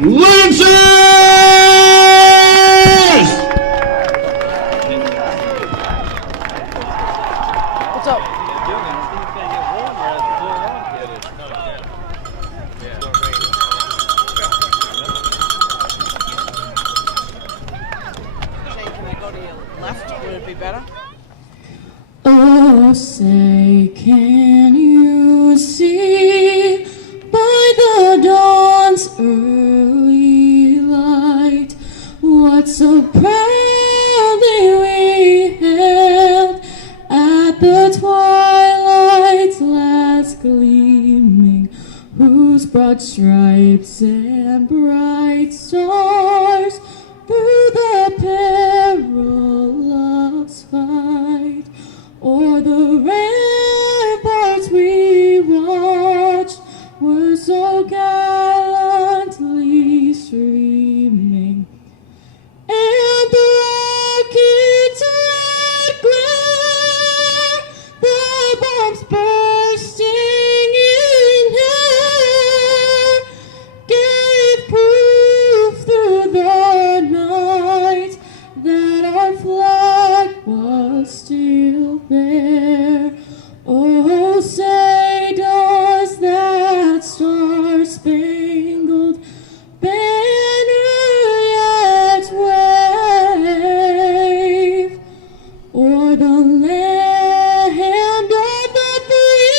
Lancers! What's up? Can I go to your left? Would it be better? Oh, say, can you see by the dawn's early light what so proudly we hailed at the twilight's last gleaming, whose broad stripes and bright stars through the perilous fight o'er the ramparts we watched were so gallantly streaming, and the rocket's red glare, the bombs bursting in air, gave proof through the night that our flag was still there. Oh, say does that star-spangled banner yet wave o'er the land of the free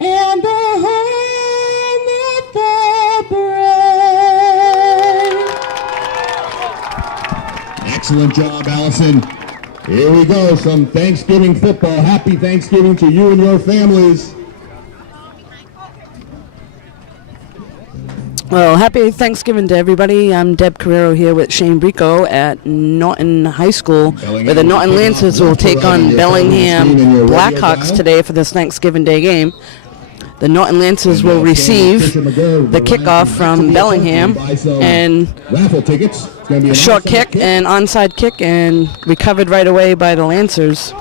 and the home of the brave? Excellent job, Allison. Here we go, some Thanksgiving football. Happy Thanksgiving to you and your families. Well, happy Thanksgiving to everybody. I'm Deb Carrero here with Shane Brico at Norton High School, where the Norton Lancers will take on Bellingham Blackhawks today for this Thanksgiving Day game. The Norton Lancers will receive the kickoff from Bellingham and Raffle tickets. It's going to be a short kick and onside kick, and recovered right away by the Lancers.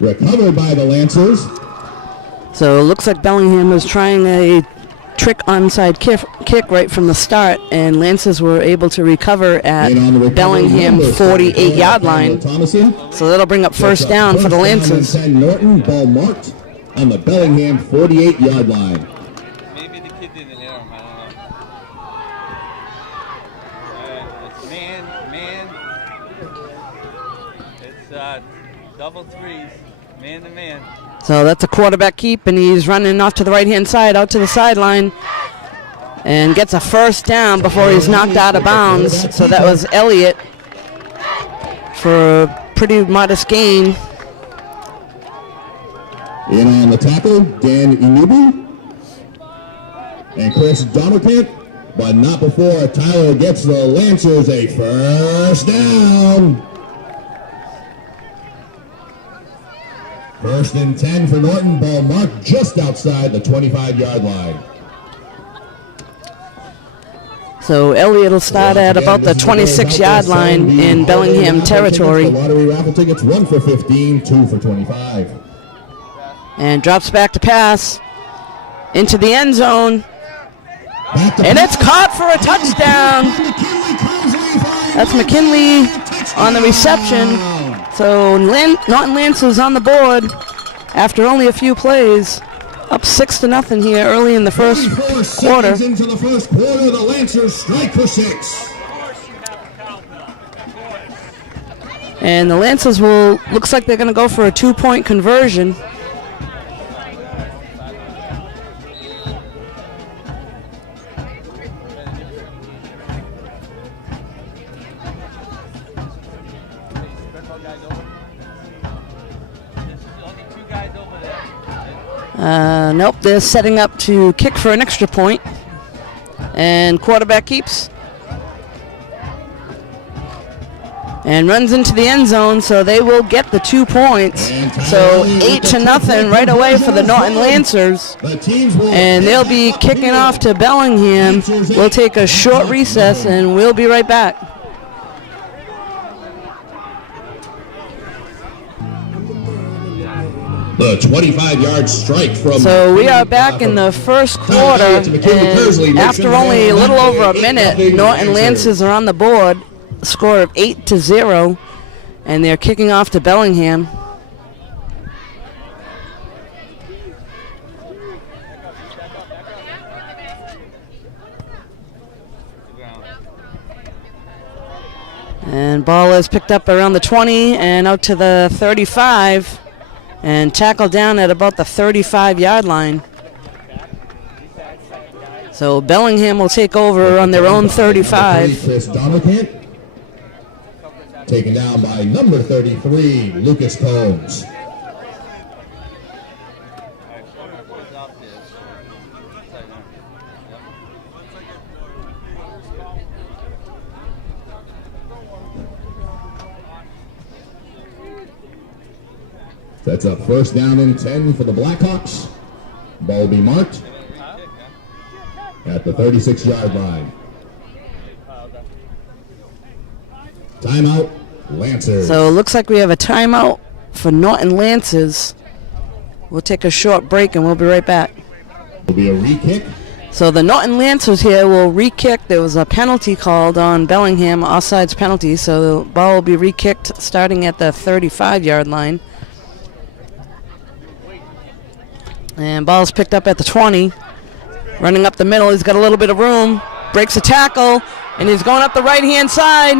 Recovered by the Lancers. So it looks like Bellingham was trying a trick onside kick right from the start, and Lancers were able to recover at Bellingham 48-yard line. So that'll bring up first down for the Lancers. Norton, ball marked on the Bellingham 48-yard line. Maybe the kid didn't hear him, I don't know. It's man. It's double threes, man to man. So that's a quarterback keep, and he's running off to the right-hand side, out to the sideline, and gets a first down before he's knocked out of bounds. So that was Elliott for a pretty modest gain. In on the tackle, Dan Inubu and Chris Domerkamp, but not before Tyler gets the Lancers a first down. First and 10 for Norton, ball marked just outside the 25-yard line. So Elliott will start at about the 26-yard line in Bellingham territory. Lottery raffle tickets, 1 for 15, 2 for 25. And drops back to pass into the end zone. And it's caught for a touchdown. That's McKinley on the reception. So Norton Lancers on the board after only a few plays. Up 6-0 here early in the first quarter. Into the first quarter, the Lancers strike for 6. And the Lancers looks like they're going to go for a 2-point conversion. Nope, they're setting up to kick for an extra point. And quarterback keeps. And runs into the end zone, so they will get the 2 points. So 8-0 right away for the Norton Lancers. And they'll be kicking off to Bellingham. We'll take a short recess and we'll be right back. The 25-yard strike from... So we are back in the first quarter, and after only a little over a minute, Norton Lancers are on the board, score of 8-0, and they're kicking off to Bellingham. And ball is picked up around the 20 and out to the 35 and tackled down at about the 35-yard line. So Bellingham will take over on their own 35. Chris Donald taken down by number 33, Lucas Combs. That's up first down and 10 for the Blackhawks. Ball will be marked at the 36-yard line. Timeout, Lancers. So it looks like we have a timeout for Norton Lancers. We'll take a short break and we'll be right back. Will be a re-kick. So the Norton Lancers here will re-kick. There was a penalty called on Bellingham, offsides penalty, so the ball will be re-kicked starting at the 35-yard line. And ball's picked up at the 20. Running up the middle, he's got a little bit of room. Breaks a tackle, and he's going up the right-hand side.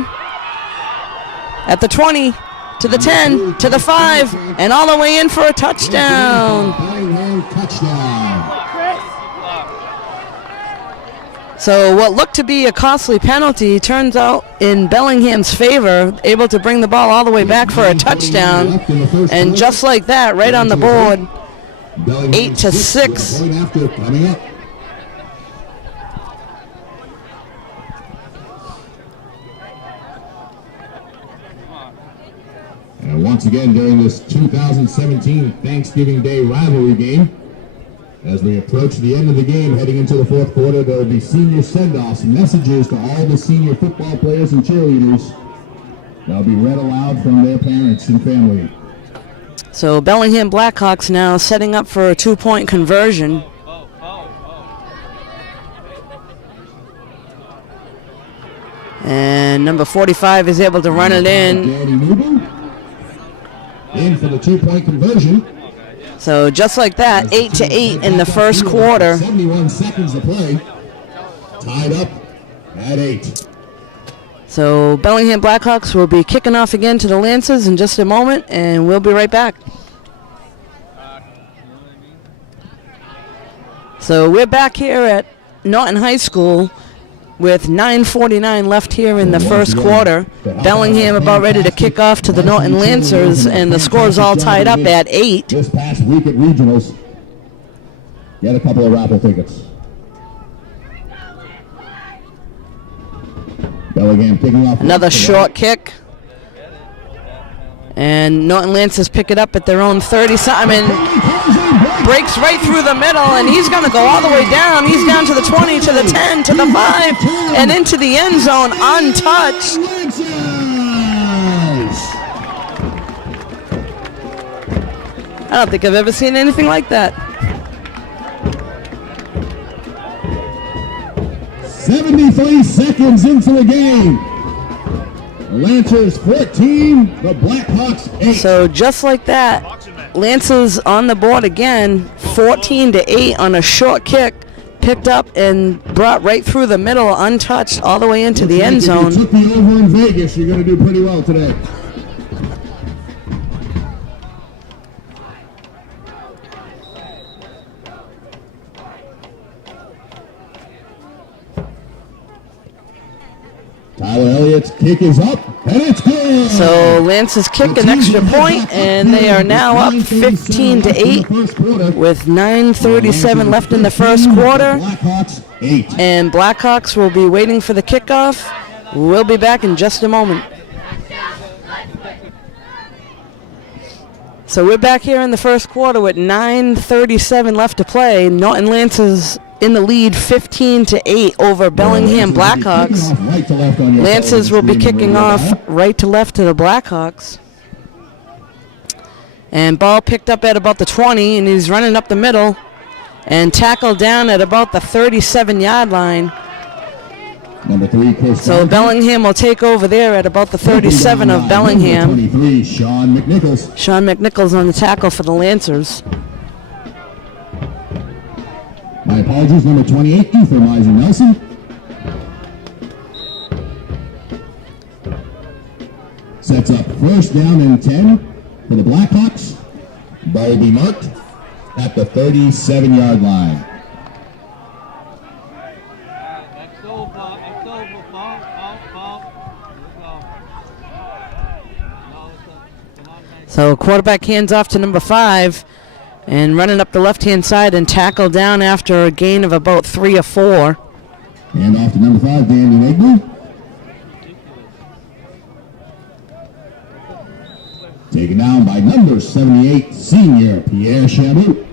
At the 20, to the 10, to the 5, and all the way in for a touchdown. So what looked to be a costly penalty turns out in Bellingham's favor, able to bring the ball all the way back for a touchdown. And just like that, right on the board, 8-6. And once again, during this 2017 Thanksgiving Day rivalry game, as we approach the end of the game, heading into the fourth quarter, there will be senior send-offs, messages to all the senior football players and cheerleaders. They'll be read aloud from their parents and family. So Bellingham Blackhawks now setting up for a 2-point conversion. And number 45 is able to run it in. In for the 2-point conversion. So just like that, 8-8 in the first quarter. 71 seconds to play. Tied up at 8. So Bellingham Blackhawks will be kicking off again to the Lancers in just a moment, and we'll be right back. So we're back here at Norton High School with 9:49 left here in the first quarter. Bellingham about ready to kick off to the Norton Lancers, and the score's all tied up at 8. This past week at regionals, get a couple of raffle tickets. Bellingham kicking off. Another short kick. And Norton Lancers pick it up at their own 30. Simon breaks right through the middle, and he's going to go all the way down. He's down to the 20, to the 10, to the 5, and into the end zone untouched. I don't think I've ever seen anything like that. 73 seconds into the game. Lancers 14, the Blackhawks 8. So just like that, Lancers on the board again, 14-8 on a short kick, picked up and brought right through the middle, untouched, all the way into the end zone. If you took the over in Vegas, you're going to do pretty well today. Tyler Elliott's kick is up, and it's good. So Lancers kick an extra point, and they are now up 15-8 with 9:37 left in the first quarter. And Blackhawks will be waiting for the kickoff. We'll be back in just a moment. So we're back here in the first quarter with 9:37 left to play. Norton Lancers in the lead 15-8 over Bellingham Blackhawks. Lancers will be kicking off right to left to the Blackhawks. And ball picked up at about the 20, and he's running up the middle and tackled down at about the 37-yard line. Number 3, Chris. So Bellingham will take over there at about the 37 of Bellingham. Number 23, Sean McNichols. Sean McNichols on the tackle for the Lancers. My apologies, number 28, Ethan Isaac Nelson. Sets up first down and 10 for the Blackhawks. Ball will be marked at the 37-yard line. Next over, ball. So quarterback hands off to number 5 and running up the left-hand side and tackle down after a gain of about 3 or 4. And off to number 5, Danny Egley. Taken down by number 78, senior Pierre Chamou.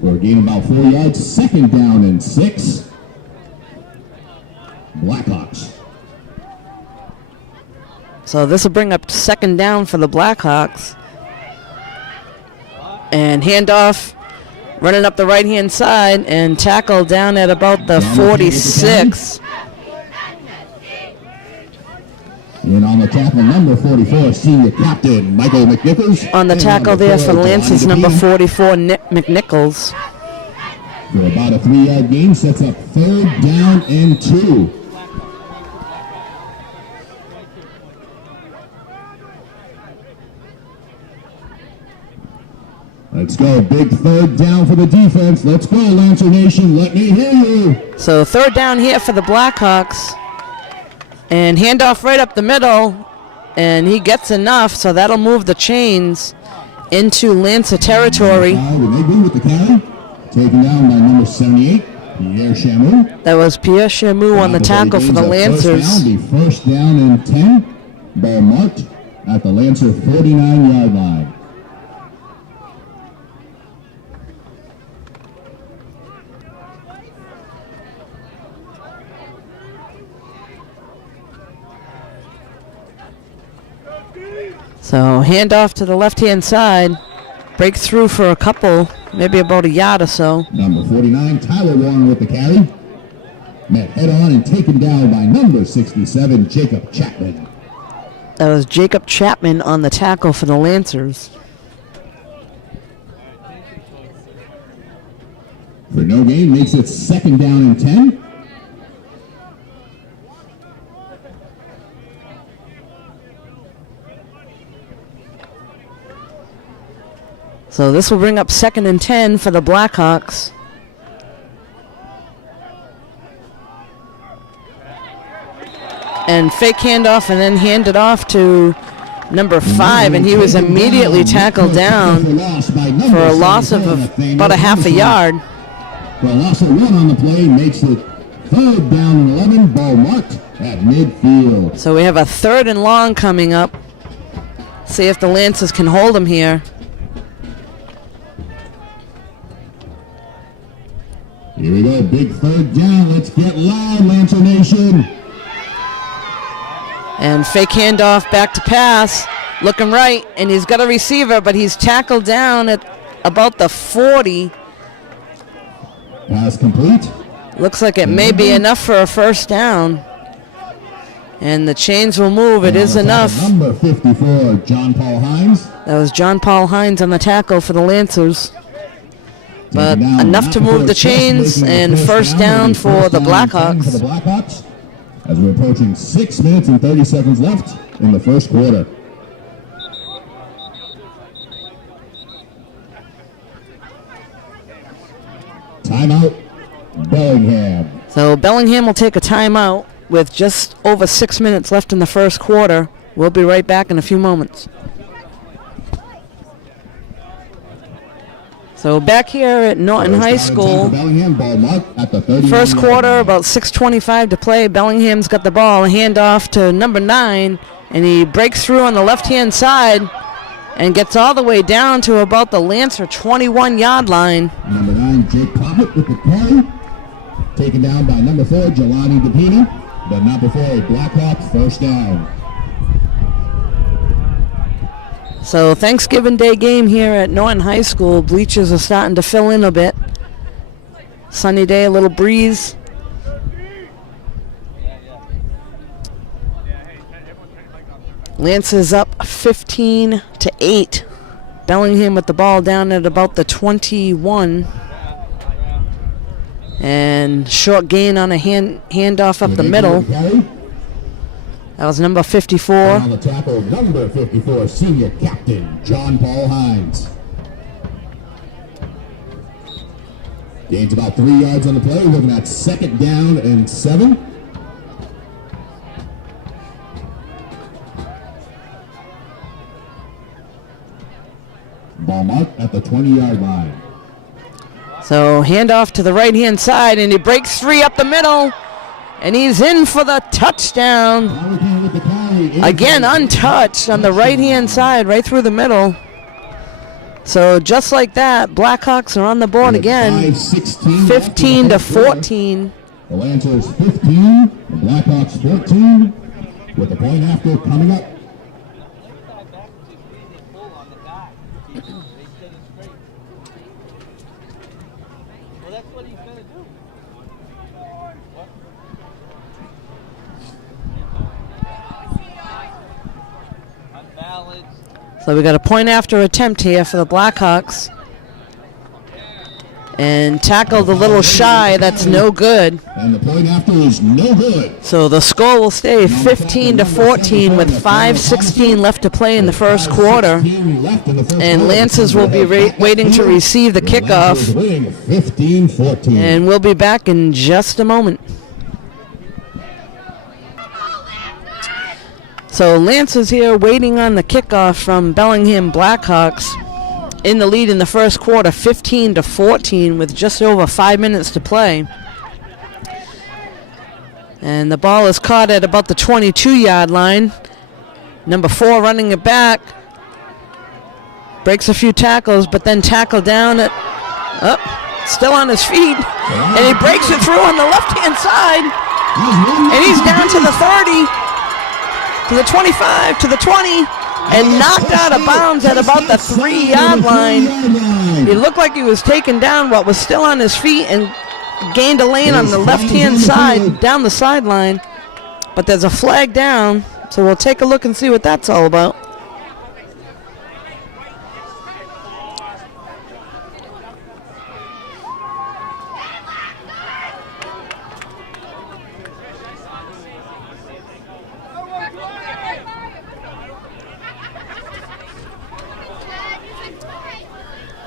For a gain of about 4 yards, second down and 6. Blackhawks. So this will bring up second down for the Blackhawks. And handoff, running up the right-hand side and tackle down at about the 46. And on the tackle, number 44, senior captain Michael McNichols. On the tackle there for the Lancers, number 44, Nick McNichols. For about a 3-yard gain, sets up third down and 2. Let's go, big third down for the defense. Let's go, Lancer Nation, let me hear you. So third down here for the Blackhawks. And handoff right up the middle, and he gets enough, so that'll move the chains into Lancer territory. With the carry, taken down by number 78, Pierre Chamou. That was Pierre Chamou on the tackle for the Lancers. First down and 10, ball marked at the Lancer 49-yard line. So handoff to the left-hand side. Break through for a couple, maybe about a yard or so. Number 49, Tyler Warren with the carry. Met head on and taken down by number 67, Jacob Chapman. That was Jacob Chapman on the tackle for the Lancers. For no gain, makes it second down and 10. So this will bring up second and 10 for the Blackhawks. And fake handoff and then hand it off to number 5, and he was immediately tackled down for a loss of about a half a yard. For a loss of 1 on the play, makes it third down and 11, ball marked at midfield. So we have a third and long coming up. See if the Lancers can hold him here. Here we go, big third down. Let's get loud, Lancer Nation. And fake handoff, back to pass. Looking right, and he's got a receiver, but he's tackled down at about the 40. Pass complete. Looks like it may be enough for a first down. And the chains will move. It is enough. Number 54, John Paul Hines. That was John Paul Hines on the tackle for the Lancers. But enough to move the chains, and first down for the Blackhawks. As we're approaching 6 minutes and 30 seconds left in the first quarter. Timeout, Bellingham. So Bellingham will take a timeout with just over 6 minutes left in the first quarter. We'll be right back in a few moments. So back here at Norton High School, first quarter, about 6:25 to play. Bellingham's got the ball, handoff to number 9, and he breaks through on the left-hand side and gets all the way down to about the Lancer 21-yard line. Number 9, Jake Profit with the carry. Taken down by number 4, Jelani DePini. But not before a Blackhawks first down. So Thanksgiving Day game here at Norton High School. Bleachers are starting to fill in a bit. Sunny day, a little breeze. Lancers up 15-8. Bellingham with the ball down at about the 21. And short gain on a handoff up the middle. That was number 54. On the tackle, number 54, senior captain, John Paul Hines. Gains about 3 yards on the play, looking at 2nd down and 7. Ball marked at the 20-yard line. So handoff to the right-hand side, and he breaks 3 up the middle, and he's in for the touchdown. Again, untouched on the right-hand side, right through the middle. So just like that, Blackhawks are on the board again, 15-14. The Lancers 15, the Blackhawks 14, with the point after coming up. So we got a point after attempt here for the Blackhawks. And tackled a little shy, that's no good. And the point after is no good. So the score will stay 15-14 with 5:16 left to play in the first quarter. And Lancers will be waiting to receive the kickoff. 15-14. And we'll be back in just a moment. So Lancers here waiting on the kickoff from Bellingham Blackhawks. In the lead in the first quarter, 15-14 with just over 5 minutes to play. And the ball is caught at about the 22-yard line. Number 4 running it back. Breaks a few tackles, but then tackled down at, still on his feet. And he breaks it through on the left-hand side. And he's down to the 30. To the 25, to the 20, and knocked out of bounds at about the 3-yard line. He looked like he was taking down what was still on his feet and gained a lane on the left-hand side down the sideline. But there's a flag down, so we'll take a look and see what that's all about.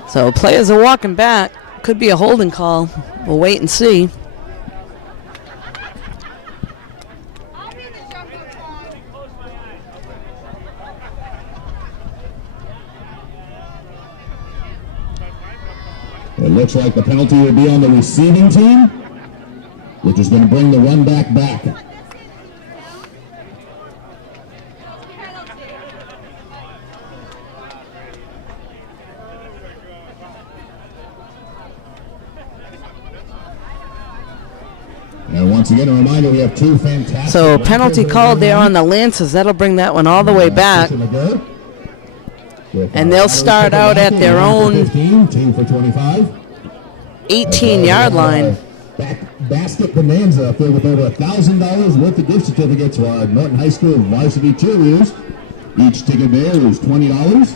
So players are walking back. Could be a holding call. We'll wait and see. It looks like the penalty will be on the receiving team, which is going to bring the run back. And once again, a reminder, we have 2 fantastic... So penalty called there on the Lancers. That'll bring that one all the way back. And they'll start out at their own 18-yard line. Basket bonanza filled with over $1,000 worth of gift certificates for our Norton High School varsity cheerleaders. Each ticket there is $20.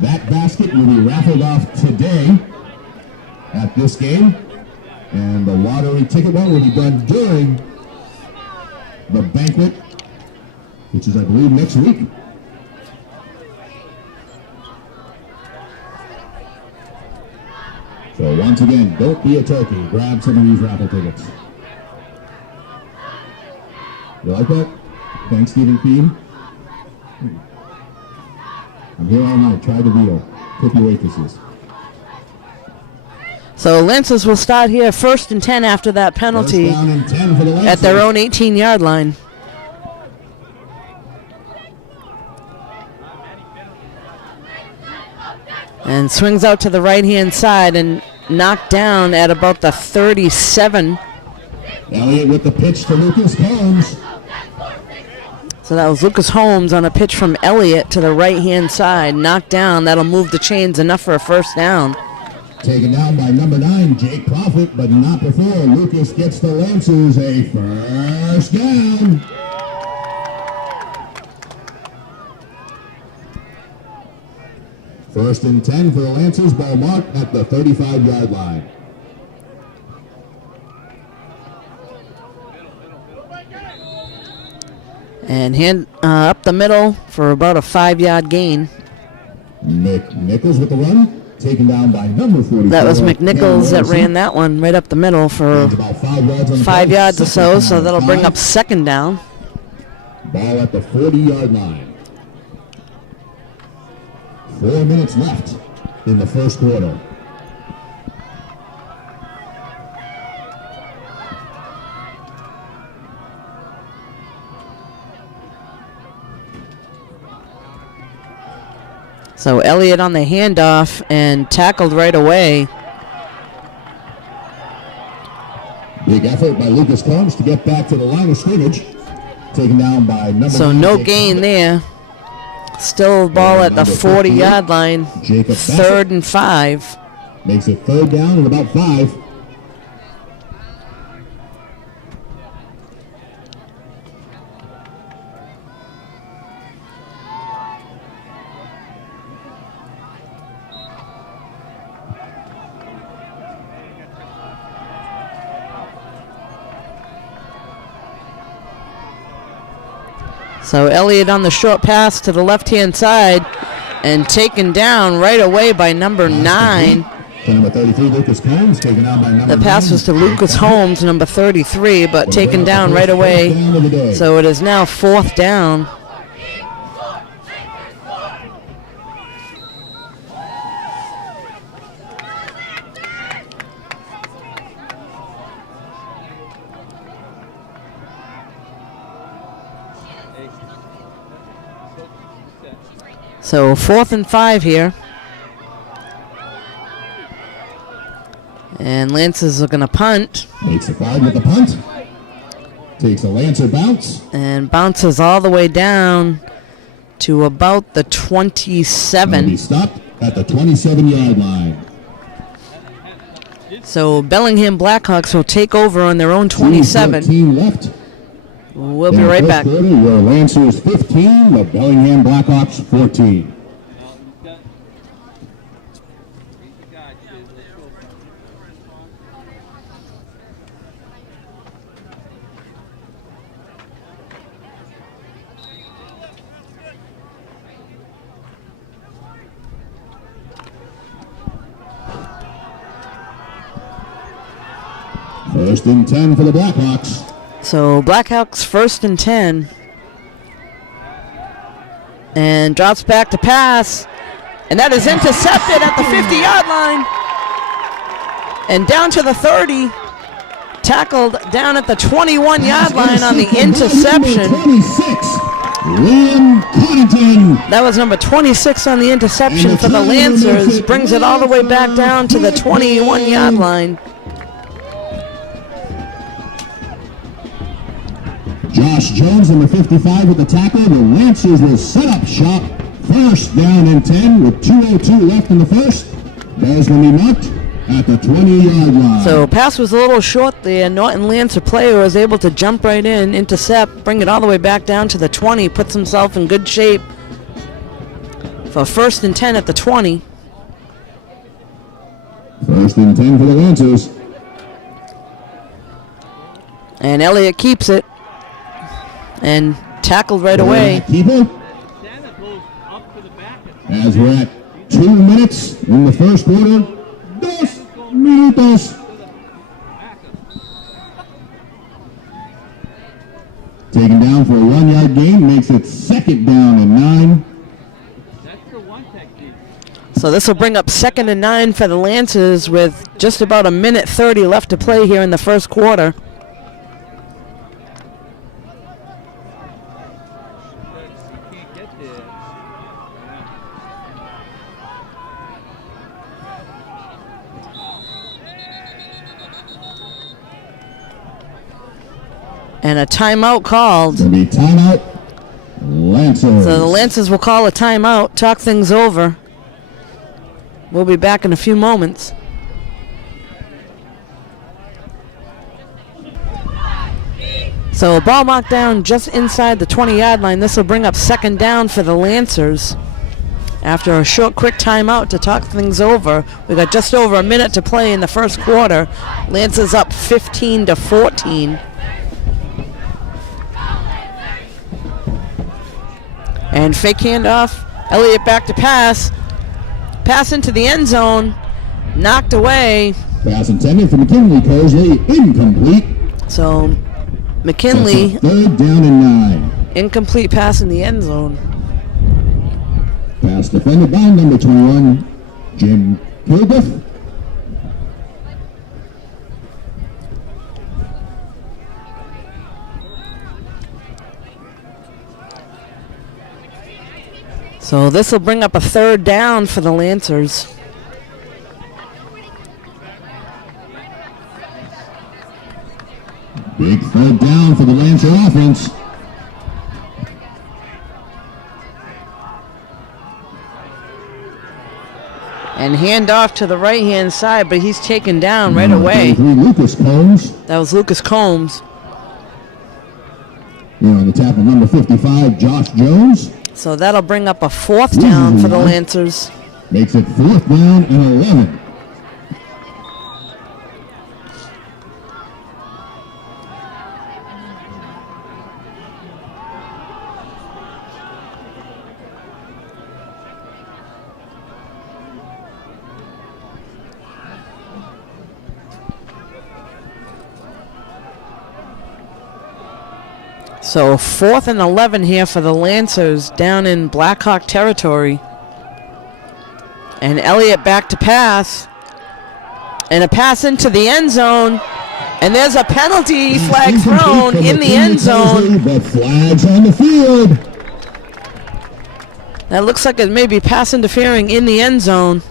That basket will be raffled off today at this game. And the lottery ticket one will be done during the banquet, which is, I believe, next week. So once again, don't be a turkey. Grab some of these raffle tickets. You like that? Thanksgiving theme? I'm here all night. Try the deal. Cookie waitresses. So Lancers will start here 1st and 10 after that penalty at their own 18-yard line. And swings out to the right-hand side and knocked down at about the 37. Elliott with the pitch to Lucas Combs. So that was Lucas Holmes on a pitch from Elliott to the right-hand side. Knocked down. That'll move the chains enough for a first down. Taken down by number 9, Jake Profit, but not before Lucas gets the Lancers a first down. First and 10 for the Lancers, ball marked at the 35-yard line. And hand up the middle for about a 5-yard gain. McNichols with the run, taken down by number 44. That was McNichols that ran that one right up the middle for about 5 yards, on the 5 play. yards or so, so that'll bring 5. up second down. Ball at the 40-yard line. 4 minutes left in the first quarter. So Elliott on the handoff and tackled right away. Big effort by Lucas Combs to get back to the line of scrimmage. Taken down by number So 9, no Jake gain Profit. there. Still ball at the 40-yard line. Jacob Third and 5. Makes it third down and about 5. So Elliott on the short pass to the left-hand side and taken down right away by number 9. Number 33, Lucas Combs, taken down by number The pass 9. was to Lucas Holmes, number 33, but taken down right away. So it is now fourth down. So 4th and 5 here. And Lancers are going to punt. Makes a 5 with the punt. Takes a Lancer bounce. And bounces all the way down to about the Will 27. be stopped at the 27-yard line. So Bellingham Blackhawks will take over on their own 27. 2:14 left. We'll be right back. Quarter, your Lancers 15, the Bellingham Blackhawks 14. First and 10 for the Blackhawks. So Blackhawks 1st and 10. And drops back to pass. And that is intercepted at the 50-yard line. And down to the 30. Tackled down at the 21-yard line on the interception. 26, Liam Connington. That was number 26 on the interception for the Lancers. Brings it all the way back down to the 21-yard line. Josh Jones, number 55, with the tackle. The Lancers will set up shop. First down and 10 with 2:02 left in the first. Ball's going to be marked at the 20-yard line. So pass was a little short there. Norton Lancer player was able to jump right in, intercept, bring it all the way back down to the 20. Puts himself in good shape for 1st and 10 at the 20. First and 10 for the Lancers. And Elliott keeps it. And tackled right away. Keeper. As we're at 2 minutes in the first quarter. 2 minutos. Taken down for a 1-yard gain, makes it second down and 9. So this will bring up 2nd and 9 for the Lancers with just about 1:30 left to play here in the first quarter. And a timeout called. It's going to be timeout Lancers. So the Lancers will call a timeout, talk things over. We'll be back in a few moments. So a ball marked down just inside the 20-yard line. This will bring up second down for the Lancers. After a short, quick timeout to talk things over, we got just over a minute to play in the first quarter. Lancers up 15-14. And fake handoff. Elliott back to pass. Pass into the end zone. Knocked away. Pass intended for McKinley. Cosley incomplete. So McKinley. Third down and 9. Incomplete pass in the end zone. Pass defended by number 21, Jim Kilduff. So this will bring up a third down for the Lancers. Big third down for the Lancer offense. And handoff to the right-hand side, but he's taken down right away. Lucas Combs. That was Lucas Combs. Here on the tackle, number 55, Josh Jones. So that'll bring up a fourth down for the Lancers. Makes it fourth down and 11. So 4th and 11 here for the Lancers down in Blackhawk territory. And Elliott back to pass. And a pass into the end zone. And there's a penalty flag thrown in the end zone. But flags on the field. That looks like it may be pass interfering in the end zone.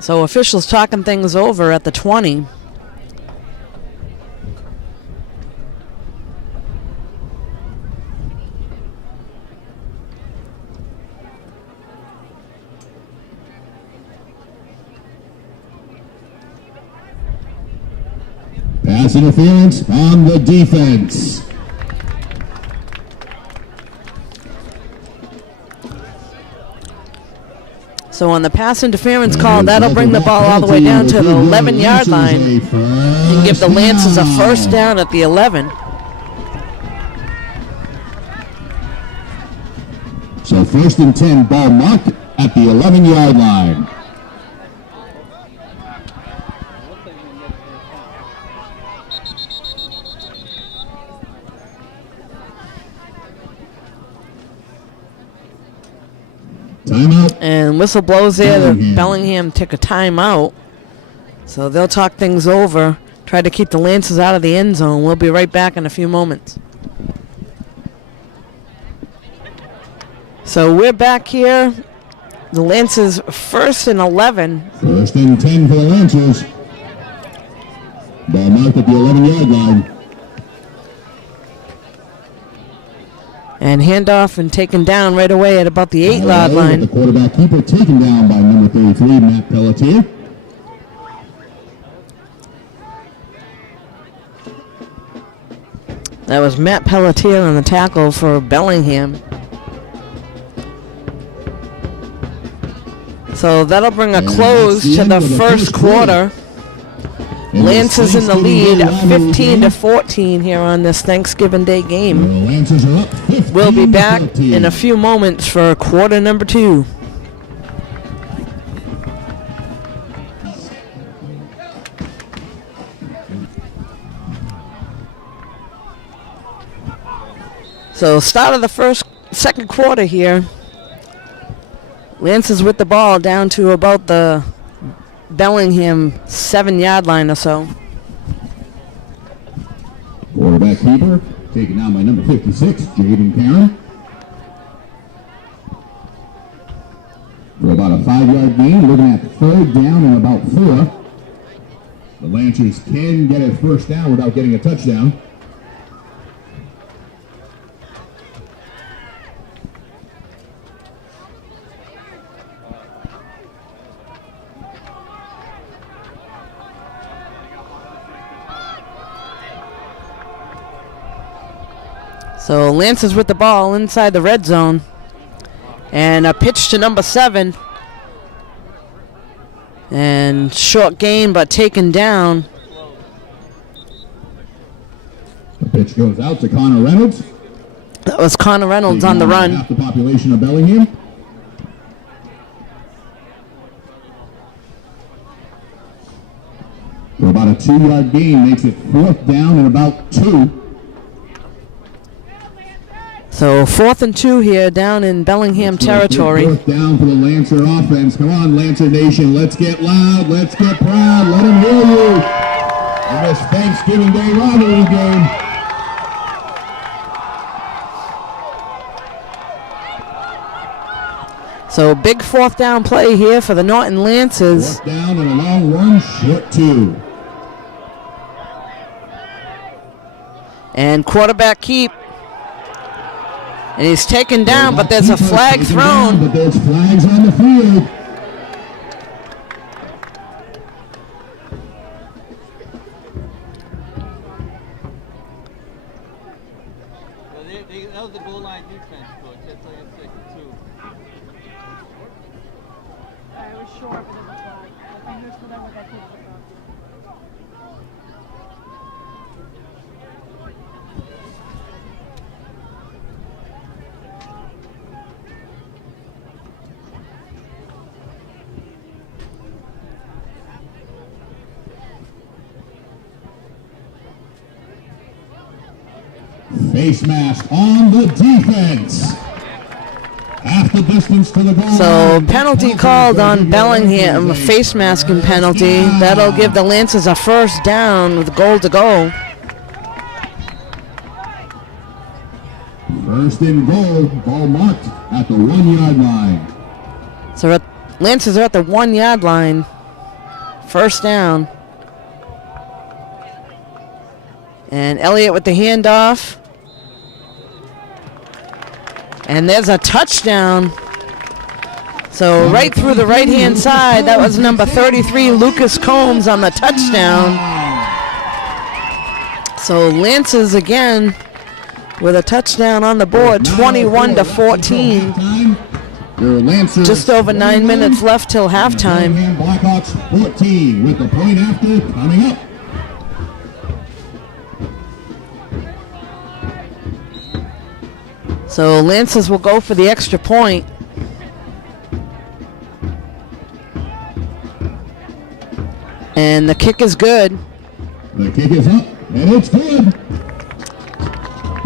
So officials talking things over at the 20. Pass interference on the defense. So on the pass interference call, that'll bring the ball all the way down to the 11-yard line and give the Lancers a first down at the 11. So 1st and 10, ball marked at the 11-yard line. Timeout. And whistle blows there. Bellingham took a timeout. So they'll talk things over, try to keep the Lancers out of the end zone. We'll be right back in a few moments. So we're back here. The Lancers 1st and 11. 1st and 10 for the Lancers. Ball marked at the 11-yard line. And handoff and taken down right away at about the 8-yard line. The quarterback keeper taken down by number 33, Matt Pelletier. That was Matt Pelletier on the tackle for Bellingham. So that'll bring a close to the first quarter. Lancers in the lead, 15-14 here on this Thanksgiving Day game. We'll be back in a few moments for quarter number 2. So start of the second quarter here. Lances with the ball down to about the Bellingham 7-yard line or so. Quarterback keeper, taken down by number 56, Jaden Karen. For about a 5-yard gain, looking at 3rd down and about 4. The Lancers can get a first down without getting a touchdown. So Lancers with the ball inside the red zone. And a pitch to number 7. And short gain, but taken down. The pitch goes out to Connor Reynolds. That was Connor Reynolds on the run. Half the population of Bellingham. For about a 2-yard gain, makes it 4th down and about 2. So 4th and 2 here down in Bellingham territory. 4th down for the Lancer offense. Come on, Lancer Nation. Let's get loud. Let's get proud. Let them hear you in this Thanksgiving Day rivalry game. So big 4th down play here for the Norton Lancers. 4th down and a long one, short 2. And quarterback keep. And he's taken down, but there's a flag thrown. But there's flags on the field. That was the goal line defense, coach. That's how you say it, too. I was sure it was a flag. I think that's what I was at. Face mask on the defense. Half the distance to the goal. So penalty called on Bellingham, face masking penalty. That'll give the Lancers a first down with goal to go. First and goal, ball marked at the 1-yard line. So Lancers are at the 1-yard line. First down. And Elliott with the handoff. And there's a touchdown. So right through the right-hand side, that was number 33, Lucas Combs on the touchdown. So Lancers again with a touchdown on the board, 21-14. Just over 9 minutes left till halftime. Blackhawks 14 with the point after coming up. So Lancers will go for the extra point. And the kick is good. The kick is up, and it's good.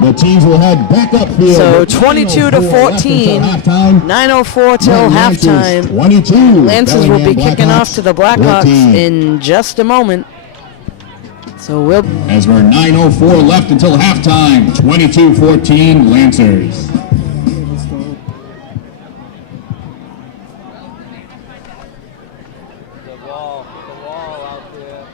The teams will head back upfield. So 22-14, 9:04 till halftime. 22. Lancers will be kicking Blackhawks off to the Blackhawks 14. in just a moment. So we'll. As we're 9:04 left until halftime, 22-14 Lancers. The wall out there.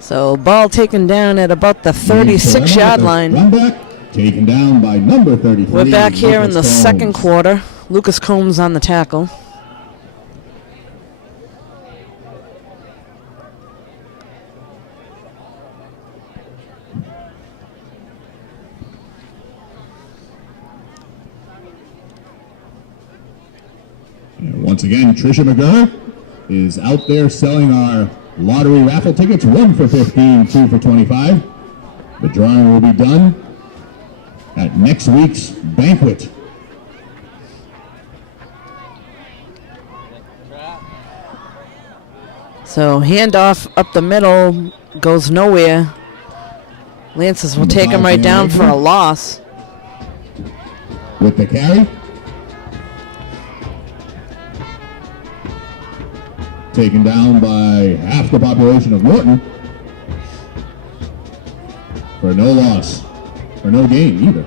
So ball taken down at about the 36-yard line. Run back, taken down by number 33. We're back here in the Lucas second Combs. quarter. Lucas Combs on the tackle. Once again, Tricia McGurr is out there selling our lottery raffle tickets, 1 for 15, 2 for 25. The drawing will be done at next week's banquet. So handoff up the middle goes nowhere. Lancers will take him right down for a loss. With the carry, taken down by half the population of Norton for no loss, or no gain either.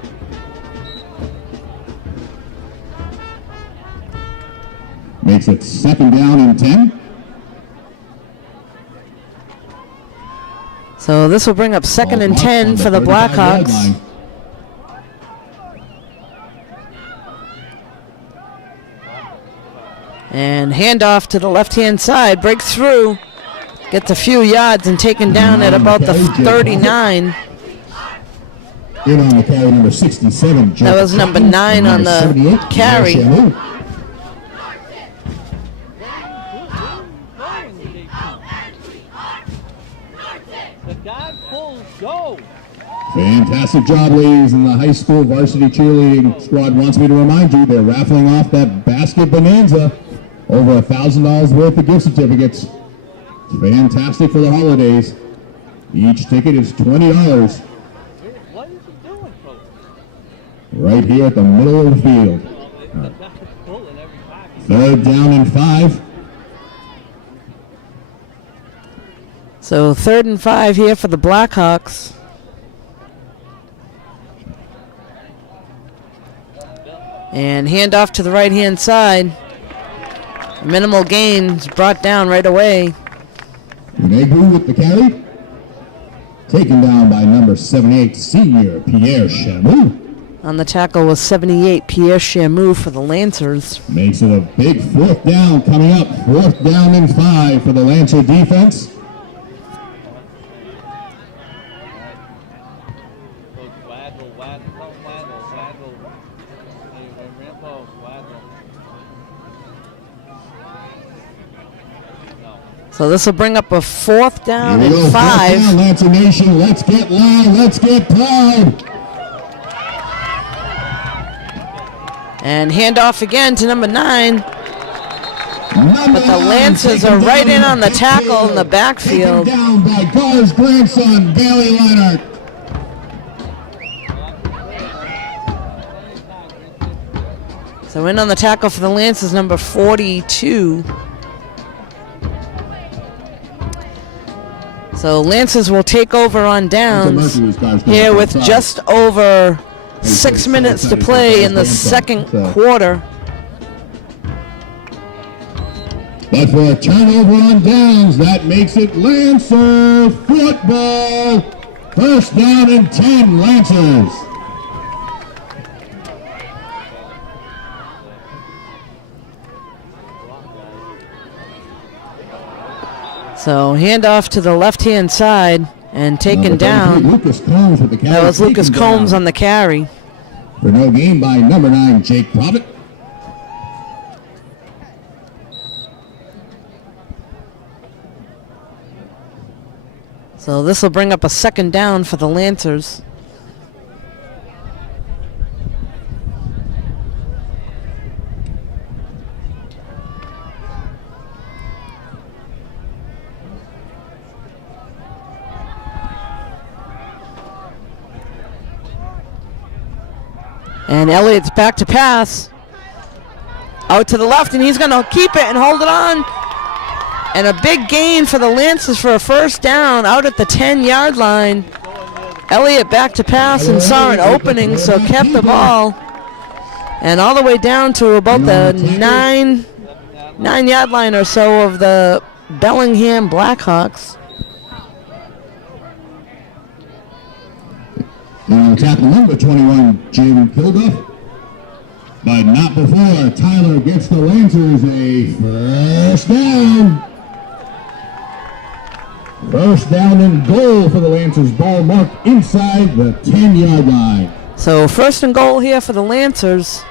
Makes it 2nd down and 10. So this will bring up 2nd and 10 for the Blackhawks. And handoff to the left-hand side, breaks through, gets a few yards and taken down at about the 39. In on the carry, number 67. That was number 9 on the carry. The guy pulls go. Fantastic job, ladies, and the high school varsity cheerleading squad wants me to remind you they're raffling off that basket bonanza. Over $1,000 worth of gift certificates. Fantastic for the holidays. Each ticket is $20. What is he doing, folks? Right here at the middle of the field. 3rd down and 5. So 3rd and 5 here for the Blackhawks. And handoff to the right-hand side. Minimal gains brought down right away. Negru with the carry. Taken down by number 78, senior Pierre Chamoux. On the tackle was 78, Pierre Chamoux for the Lancers. Makes it a big 4th down coming up. 4th down and 5 for the Lancer defense. So this will bring up a 4th down and 5. 4th down, Lancer Nation. Let's get loud. Let's get proud. And handoff again to number 9. But the Lancers are right in on the tackle in the backfield. Taken down by Gar's grandson, Bailey Leonard. So in on the tackle for the Lancers, number 42. So Lancers will take over on downs here with just over 6 minutes to play in the 2nd quarter. But for a turnover on downs, that makes it Lancer football. 1st down and 10, Lancers. So handoff to the left-hand side and taken down. Lucas Combs with the carry. That was Lucas Combs on the carry. For no gain by number 9, Jake Provitt. So this will bring up a 2nd down for the Lancers. And Elliott's back to pass. Out to the left, and he's going to keep it and hold it on. And a big gain for the Lancers for a 1st down out at the 10-yard line. Elliott back to pass and saw an opening, so kept the ball. And all the way down to about the 9-yard line or so of the Bellingham Blackhawks. On tackle number 21, Jim Kilduff. But not before Tyler gets the Lancers a 1st down. 1st down and goal for the Lancers. Ball marked inside the 10-yard line. So 1st and goal here for the Lancers.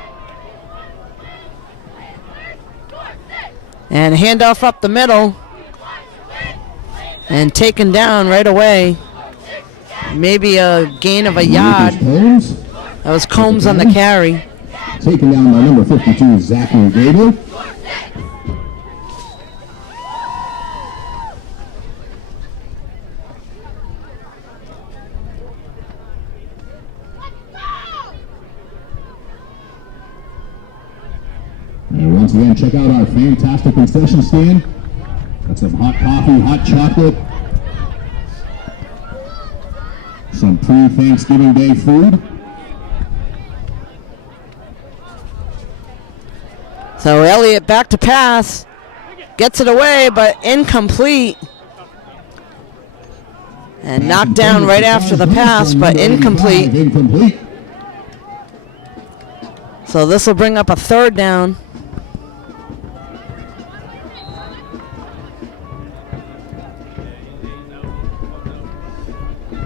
And handoff up the middle. And taken down right away. Maybe a gain of a yard. That was Combs on the carry. Taken down by number 52, Zachary Gable. And once again, check out our fantastic concession stand Got some hot coffee, hot chocolate. Some pre-Thanksgiving Day food. So Elliott back to pass. Gets it away, but incomplete. And knocked down right after the pass, but incomplete. So this will bring up a third down.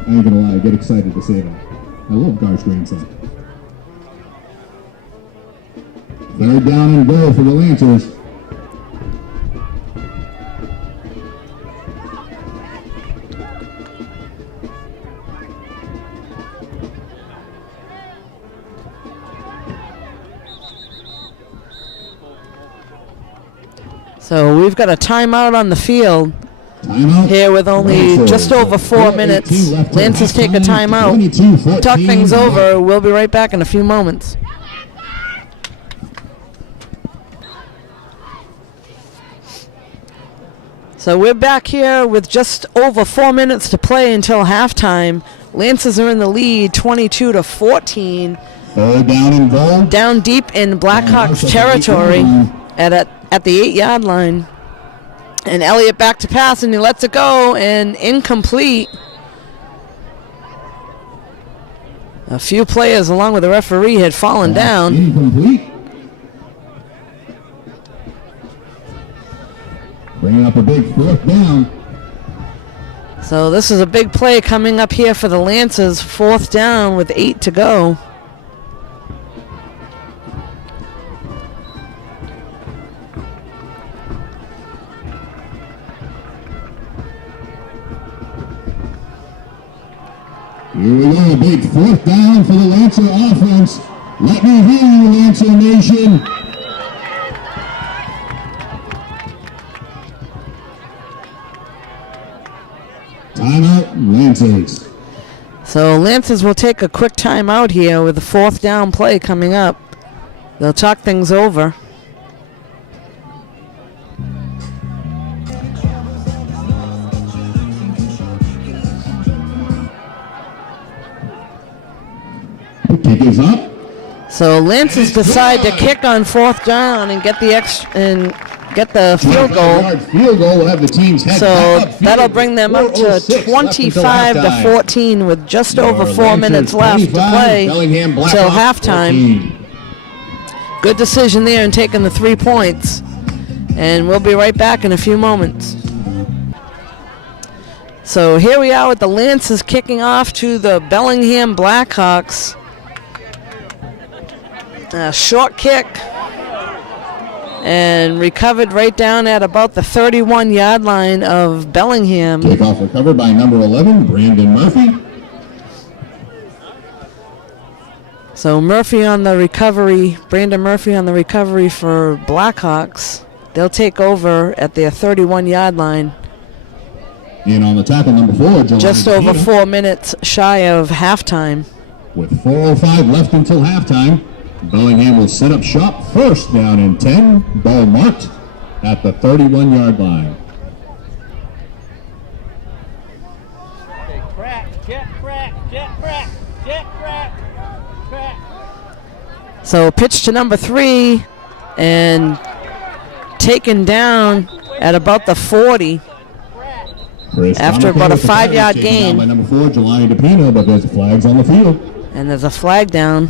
I ain't gonna lie, I get excited to say that. I love Gar's grandson. Third down and goal for the Lancers. So we've got a timeout on the field. Timeout. Here with only just over 4 minutes. Lancers take a timeout. Talk things over. We'll be right back in a few moments. So we're back here with just over 4 minutes to play until halftime. Lancers are in the lead, 22-14. Third down and goal. Down deep in Blackhawks territory at the 8-yard line. And Elliott back to pass, and he lets it go, and incomplete. A few players, along with the referee, had fallen down. Incomplete. Bringing up a big fourth down. So this is a big play coming up here for the Lancers. Fourth down with 8 to go. Here we go, a big fourth down for the Lancer offense. Let me hear you, Lancer Nation. Timeout, Lancers. So Lancers will take a quick timeout here with the fourth down play coming up. They'll talk things over. Kick is up. So Lancers decide to kick on fourth down and get the field goal. Field goal will have the team's head So back up. that'll bring them up to 25-14 with just over 4 minutes left to play till halftime. Good decision there in taking the 3 points. And we'll be right back in a few moments. So here we are with the Lancers kicking off to the Bellingham Blackhawks. A short kick and recovered right down at about the 31-yard line of Bellingham. Takeoff recovered by number 11, Brandon Murphy. So Murphy on the recovery, Brandon Murphy on the recovery for Blackhawks. They'll take over at their 31-yard line. In on the tackle, number 4, just over 4 minutes shy of halftime. With 4:05 left until halftime, Bellingham will set up shop. First down and 10. Ball marked at the 31-yard line. Okay, crack, jet crack, jet crack, jet crack, crack. So pitch to number 3 and taken down at about the 40 after about a 5-yard gain. By number 4, Jelani DePino, but there's flags on the field. And there's a flag down.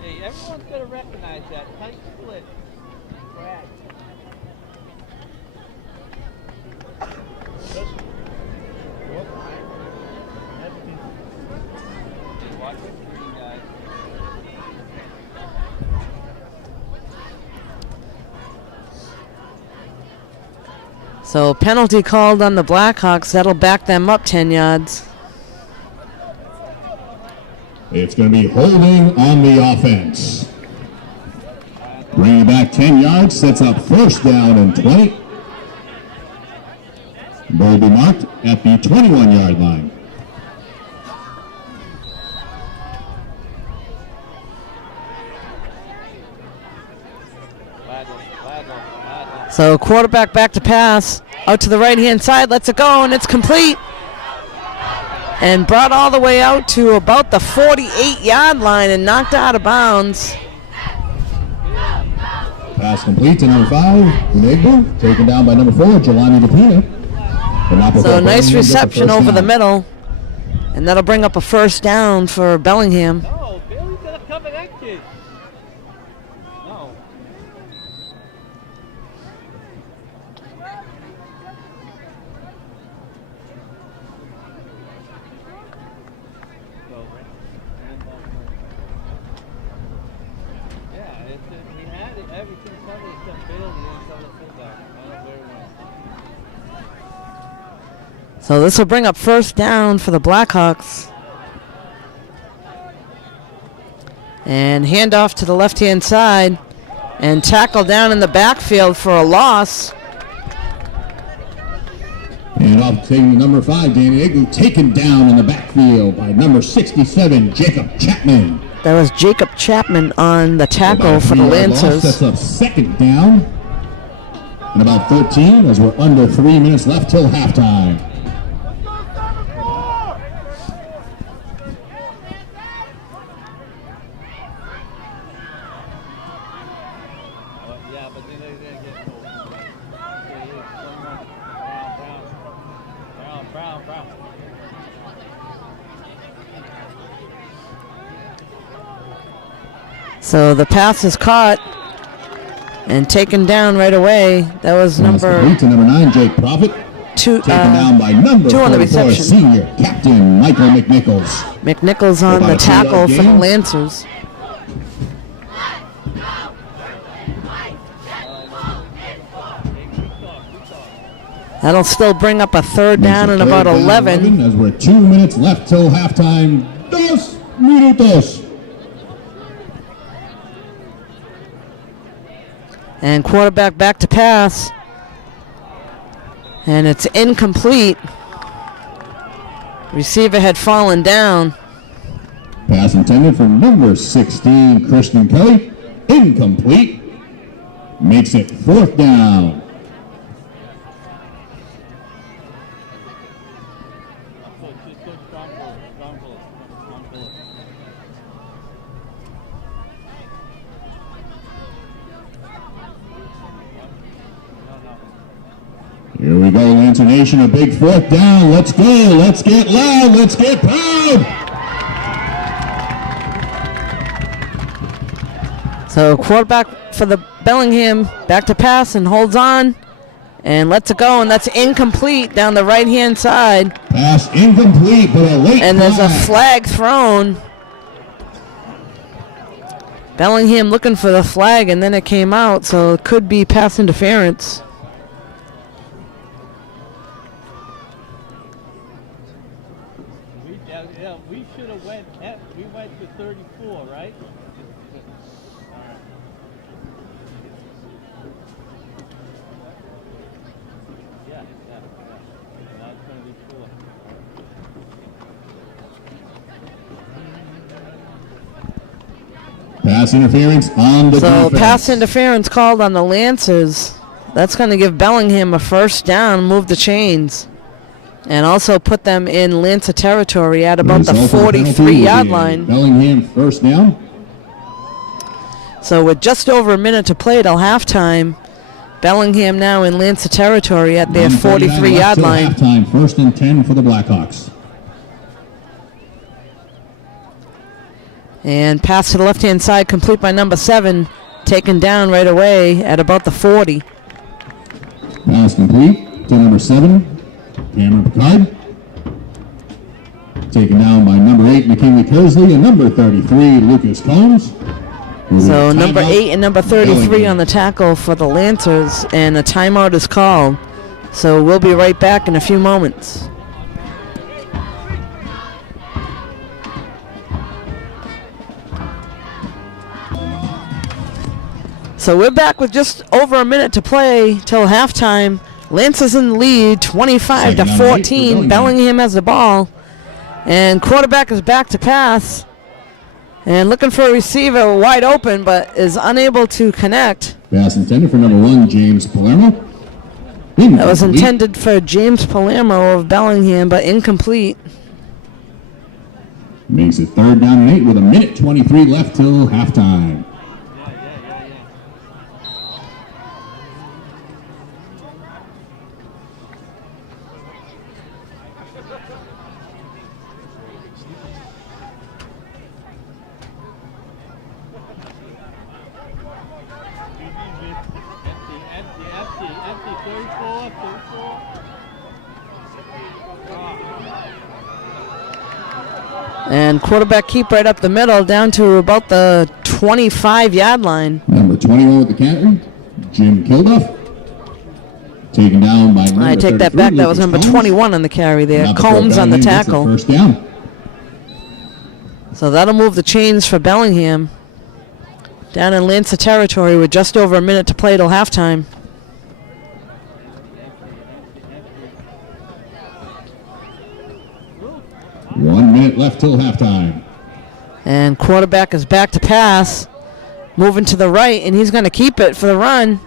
Hey, everyone's got to recognize that tight split. Crack. Watch the screen, guys. So penalty called on the Blackhawks. That'll back them up 10 yards. It's going to be holding on the offense. Bringing it back 10 yards, sets up first down and 20. Ball will be marked at the 21-yard line. So quarterback back to pass. Out to the right-hand side. Lets it go, and it's complete. And brought all the way out to about the 48-yard line and knocked out of bounds. Pass complete to number 5, Unegbu, taken down by number 4, Jelani DePina. So nice reception over the middle. And that'll bring up a first down for Bellingham. No, Bailey's gonna cover that kid. No. Yeah, we had it, everything covered except Bailey didn't cover the fullback. I don't know very well. So this will bring up first down for the Blackhawks. And handoff to the left-hand side. And tackle down in the backfield for a loss. And off taking number 5, Danny Igloo, taken down in the backfield by number 67, Jacob Chapman. That was Jacob Chapman on the tackle for the Lancers. That's a second down. And about 13 as we're under 3 minutes left till halftime. Yeah, but then they're gonna get Brown. So the pass is caught and taken down right away. That was number 9, Jake Profit. Taken down by number 2 on the 44, reception. senior captain Michael McNichols. McNichols on the tackle for the Lancers. That'll still bring up a third down and about 11. As we're 2 minutes left till halftime. 2 minutos. And quarterback back to pass. And it's incomplete. Receiver had fallen down. Pass intended for number 16, Christian Kelly. Incomplete. Makes it 4th down. Here we go, Lancer Nation, a big 4th down. Let's go, let's get loud, let's get proud. So quarterback for the Bellingham, back to pass and holds on and lets it go, and that's incomplete down the right-hand side. Pass incomplete, but a late and there's a flag thrown. Bellingham looking for the flag, and then it came out, so it could be pass interference. We should have went to 34, right? Yeah. Now it's going to be 4. Pass interference on the defense. So pass interference called on the Lancers. That's going to give Bellingham a first down, move the chains. And also put them in Lancer territory at about the 43-yard line. Bellingham first down. So with just over a minute to play till halftime, Bellingham now in Lancer territory at their 43-yard line. Halftime, 1st and 10 for the Blackhawks. And pass to the left-hand side, complete by number 7, taken down right away at about the 40. Pass complete to number 7. Cameron Picard. Taken down by number 8, McKinley Kersley, and number 33, Lucas Combs. So number 8 and number 33 on the tackle for the Lancers, and a timeout is called. So we'll be right back in a few moments. So we're back with just over a minute to play till halftime. Lancers in the lead, 25-14. Bellingham has the ball. And quarterback is back to pass. And looking for a receiver wide open, but is unable to connect. Pass intended for number 1, James Palermo. That was intended for James Palermo of Bellingham, but incomplete. Makes it 3rd down and 8 with 1:23 left till halftime. And quarterback keep right up the middle down to about the 25-yard line. Number 21 with the carry, Jim Kilduff. Taken down by number I take that back. That was number 21 on the carry there. Combs on the tackle. First down. So that'll move the chains for Bellingham. Down in Lancer territory with just over a minute to play till halftime. One minute left till halftime. And quarterback is back to pass. Moving to the right, and he's going to keep it for the run.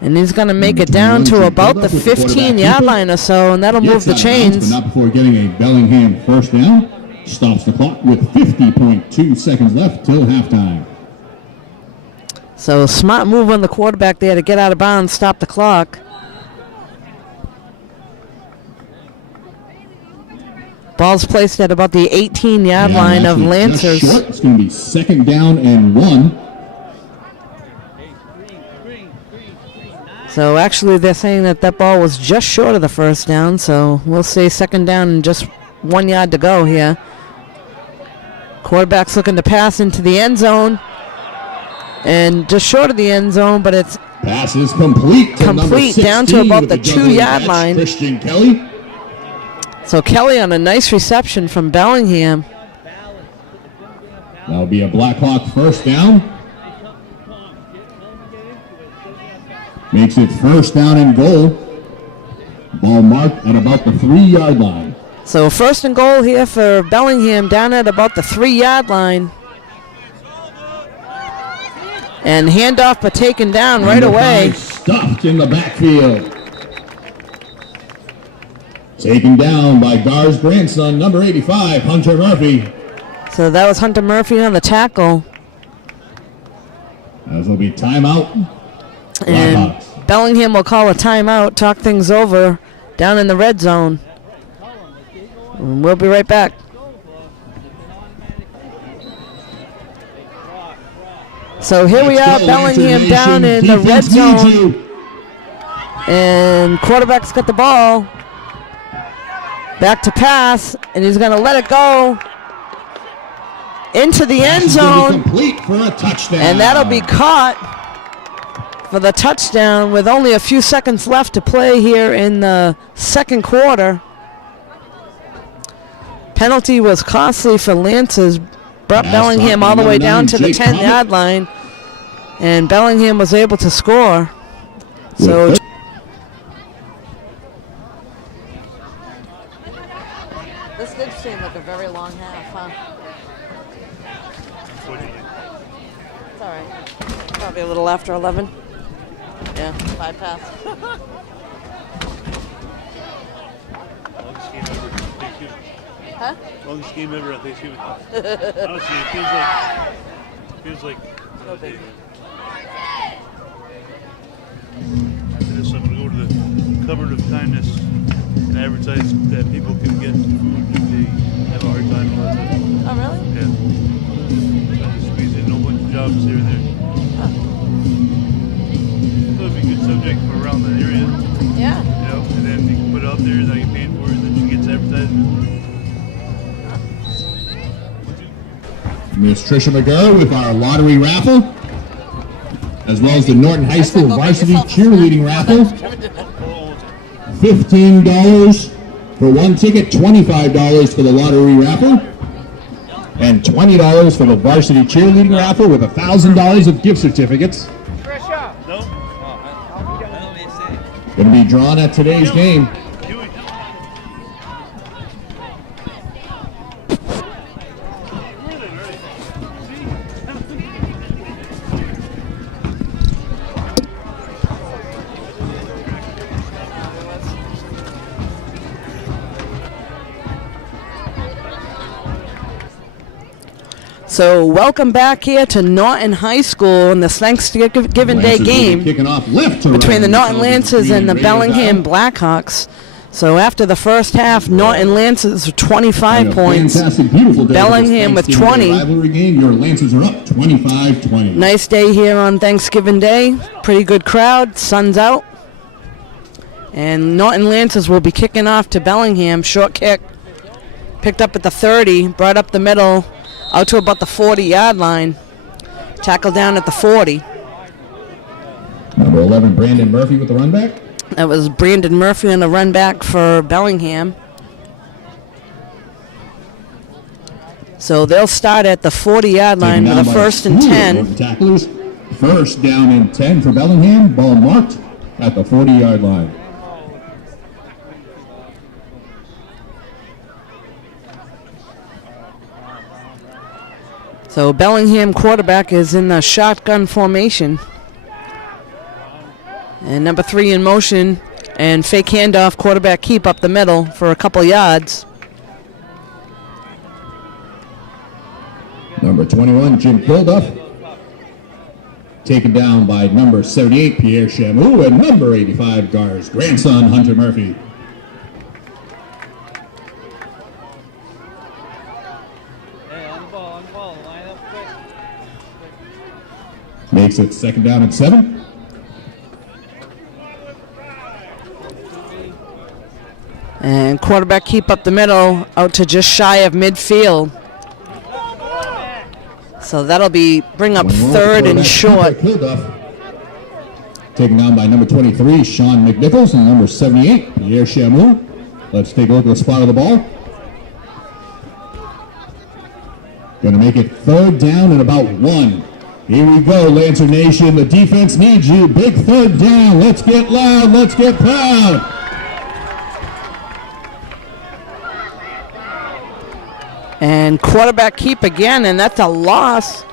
And he's going to make it down to about the 15-yard line or so, and that'll move the chains. But not before getting a Bellingham first down. Stops the clock with 50.2 seconds left till halftime. So smart move on the quarterback there to get out of bounds, stop the clock. Ball's placed at about the 18-yard line of Lancers. It's going to be 2nd down and 1. So actually they're saying that that ball was just short of the first down, so we'll say 2nd down and just 1 yard to go here. Quarterback's looking to pass into the end zone. And just short of the end zone, but it's pass is complete down to about the 2-yard line. Christian Kelly. So Kelly on a nice reception from Bellingham. That'll be a Blackhawk first down. Makes it 1st down and goal. Ball marked at about the 3-yard line. So 1st and goal here for Bellingham down at about the 3-yard line. And handoff but taken down right away. Stuffed in the backfield. Taken down by Gar's grandson, number 85, Hunter Murphy. So that was Hunter Murphy on the tackle. This will be timeout. And Blackhawks. Bellingham will call a timeout, talk things over down in the red zone. And we'll be right back. So here we are, Bellingham down in the red zone. And quarterback's got the ball. Back to pass, and he's going to let it go into the end zone. Complete for a touchdown. And that'll be caught for the touchdown with only a few seconds left to play here in the 2nd quarter. Penalty was costly for Lancers. Brought Bellingham all the way down to the 10-yard line. And Bellingham was able to score. So this did seem like a very long half, huh? It's all right. Probably a little after 11. Yeah, 5 past. Huh? Longest game ever at Thanksgiving. Honestly, it feels like No big. After this, I'm gonna go to the cupboard of kindness and advertise that people can get food if they have a hard time and all that stuff. Oh, really? Yeah. So I just squeeze in a whole bunch of jobs here and there. Huh. So it'd be a good subject for around that area. Yeah. You know, and then you can put it out there that I get paid for it, and then she gets advertised. Miss Trisha McGurr with our lottery raffle, as well as the Norton High School varsity cheerleading raffle. $15 for one ticket, $25 for the lottery raffle, and $20 for the varsity cheerleading raffle with $1,000 of gift certificates. No? Going to be drawn at today's game. So welcome back here to Norton High School in this Thanksgiving Day game Kicking off left to between right the Norton Lancers and the Bellingham dial. Blackhawks. So after the first half, Norton Lancers with 25 And a points. fantastic, beautiful day Bellingham for this with Thanksgiving 20. Day rivalry game. Your Lancers are up 25-20. Nice day here on Thanksgiving Day. Pretty good crowd. Sun's out. And Norton Lancers will be kicking off to Bellingham. Short kick. Picked up at the 30. Brought up the middle. Out to about the 40-yard line. Tackle down at the 40. Number 11, Brandon Murphy with the run back. That was Brandon Murphy on the run back for Bellingham. So they'll start at the 40-yard line with a first and 10. Tacklers. First down and 10 for Bellingham. Ball marked at the 40-yard line. So Bellingham quarterback is in the shotgun formation. And number 3 in motion. And fake handoff, quarterback keep up the middle for a couple yards. Number 21, Jim Kilduff. Taken down by number 78, Pierre Chamoux, and number 85, Gar's grandson, Hunter Murphy. Hey, on the ball, line up quick. Makes it second down and 7. And quarterback keep up the middle, out to just shy of midfield. So that'll bring up 3rd and short. Kilduff. Taken down by number 23, Sean McNichols, and number 78, Pierre Chamoux. Let's take a look at the spot of the ball. Going to make it 3rd down and about 1. Here we go, Lancer Nation. The defense needs you. Big 3rd down. Let's get loud. Let's get proud. And quarterback keep again, and that's a loss.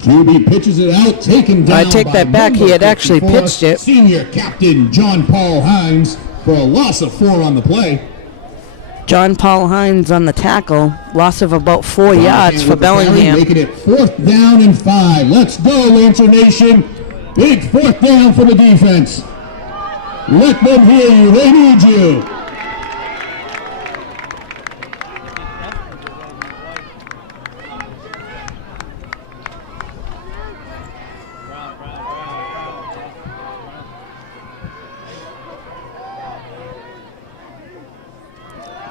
QB pitches it out, taken down. I take by that back. number He had actually 54, pitched it. Senior captain John Paul Hines for a loss of 4 on the play. John Paul Hines on the tackle. Loss of about 4 yards for With the carry, Bellingham. making it 4th down and 5. Let's go, Lancer Nation. Big 4th down for the defense. Let them hear you. They need you.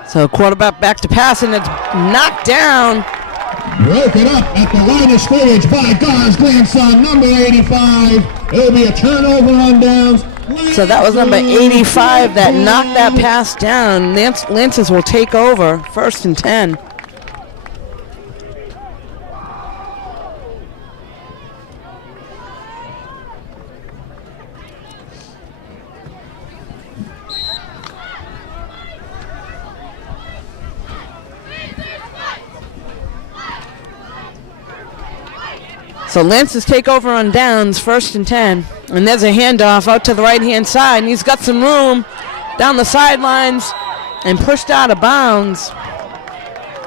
So quarterback back to pass, and it's knocked down. Broken up at the line of scrimmage by Gar's grandson, number 85. It'll be a turnover on downs. So that was number 85 that knocked that pass down. Lancers will take over. 1st and 10. So Lancers take over on downs, 1st and 10. And there's a handoff out to the right-hand side. And he's got some room down the sidelines and pushed out of bounds.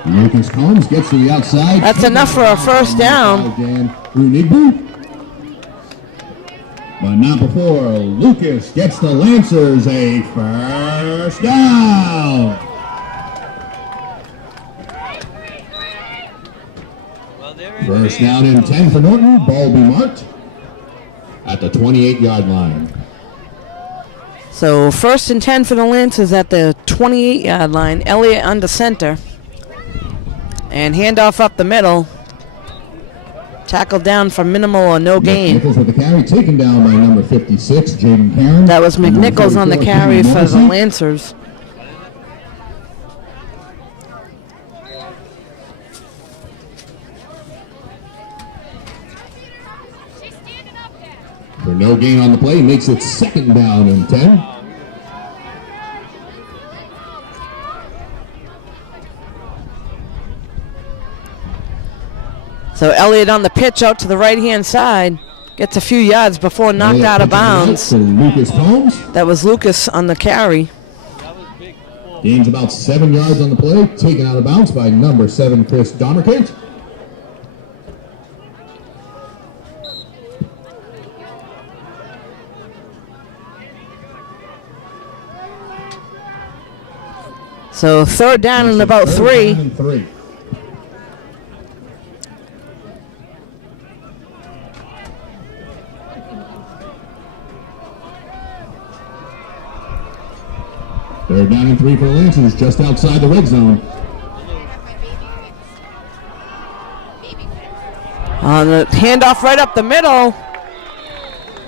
Lucas Combs gets to the outside. That's enough for a first down. But not before Lucas gets the Lancers a first down. First down and 10 for Norton. Ball be marked at the 28-yard line. So 1st and 10 for the Lancers at the 28-yard line. Elliott under center. And handoff up the middle. Tackled down for minimal or no gain. McNichols with the carry, taken down by number 56, Jaden Karen. That was McNichols on the carry for the Lancers. For no gain on the play, makes it 2nd down and 10. So Elliott on the pitch out to the right-hand side. Gets a few yards before knocked out of bounds. Lucas Combs. That was Lucas on the carry. That was big Gains about 7 yards on the play, taken out of bounds by number 7, Chris Donnerkant. So third down and about 3. Down and 3. Third down and 3 for the Lancers, just outside the red zone. On the handoff right up the middle.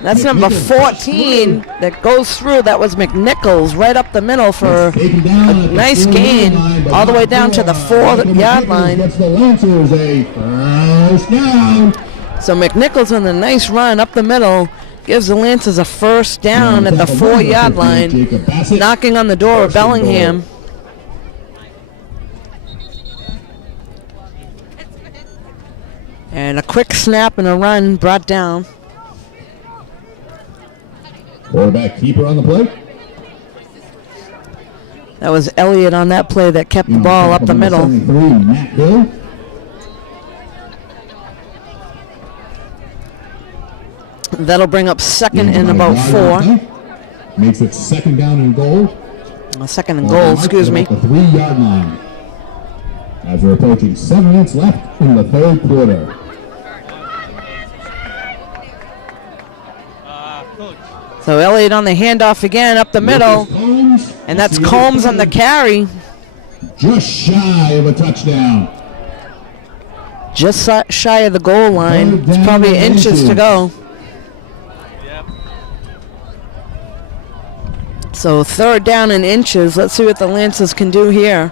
That's number 14 that goes through. That was McNichols right up the middle for a nice gain all the way down to the 4-yard line. Gets the Lancers a first down. So McNichols on the nice run up the middle gives the Lancers a first down at the 4-yard line, knocking on the door of Bellingham. And a quick snap and a run brought down. Quarterback keeper on the play. That was Elliott on that play that kept the ball up the middle. Matt Hill. That'll bring up second and about 4. Makes it second down and goal. Second and goal, excuse me. At the 3-yard line. As we're approaching 7 minutes left in the third quarter. So Elliott on the handoff again up the middle. And that's Combs on the carry. Just shy of a touchdown. Just shy of the goal line. It's probably inches to go. So third down in inches. Let's see what the Lancers can do here.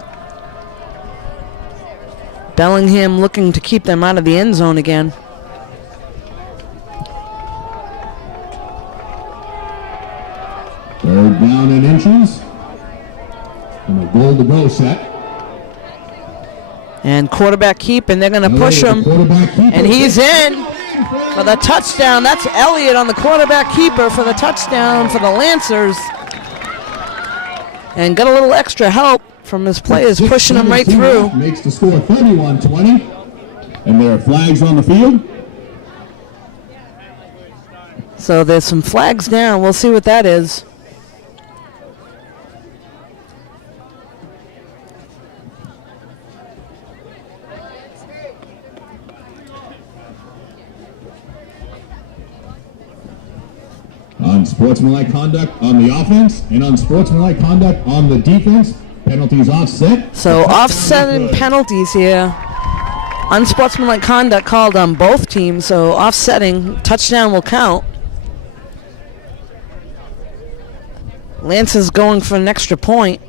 Bellingham looking to keep them out of the end zone again. Third down in inches. And a goal to go set. And quarterback keep, and they're going to push him. And he's in for the touchdown. That's Elliott on the quarterback keeper for the touchdown for the Lancers. And got a little extra help from his players pushing him right through. Makes the score 31-20. And there are flags on the field. So there's some flags down. We'll see what that is. Unsportsmanlike conduct on the offense and unsportsmanlike conduct on the defense. Penalties offset. So offsetting penalties here. Unsportsmanlike conduct called on both teams, so offsetting touchdown will count. Lance is going for an extra point.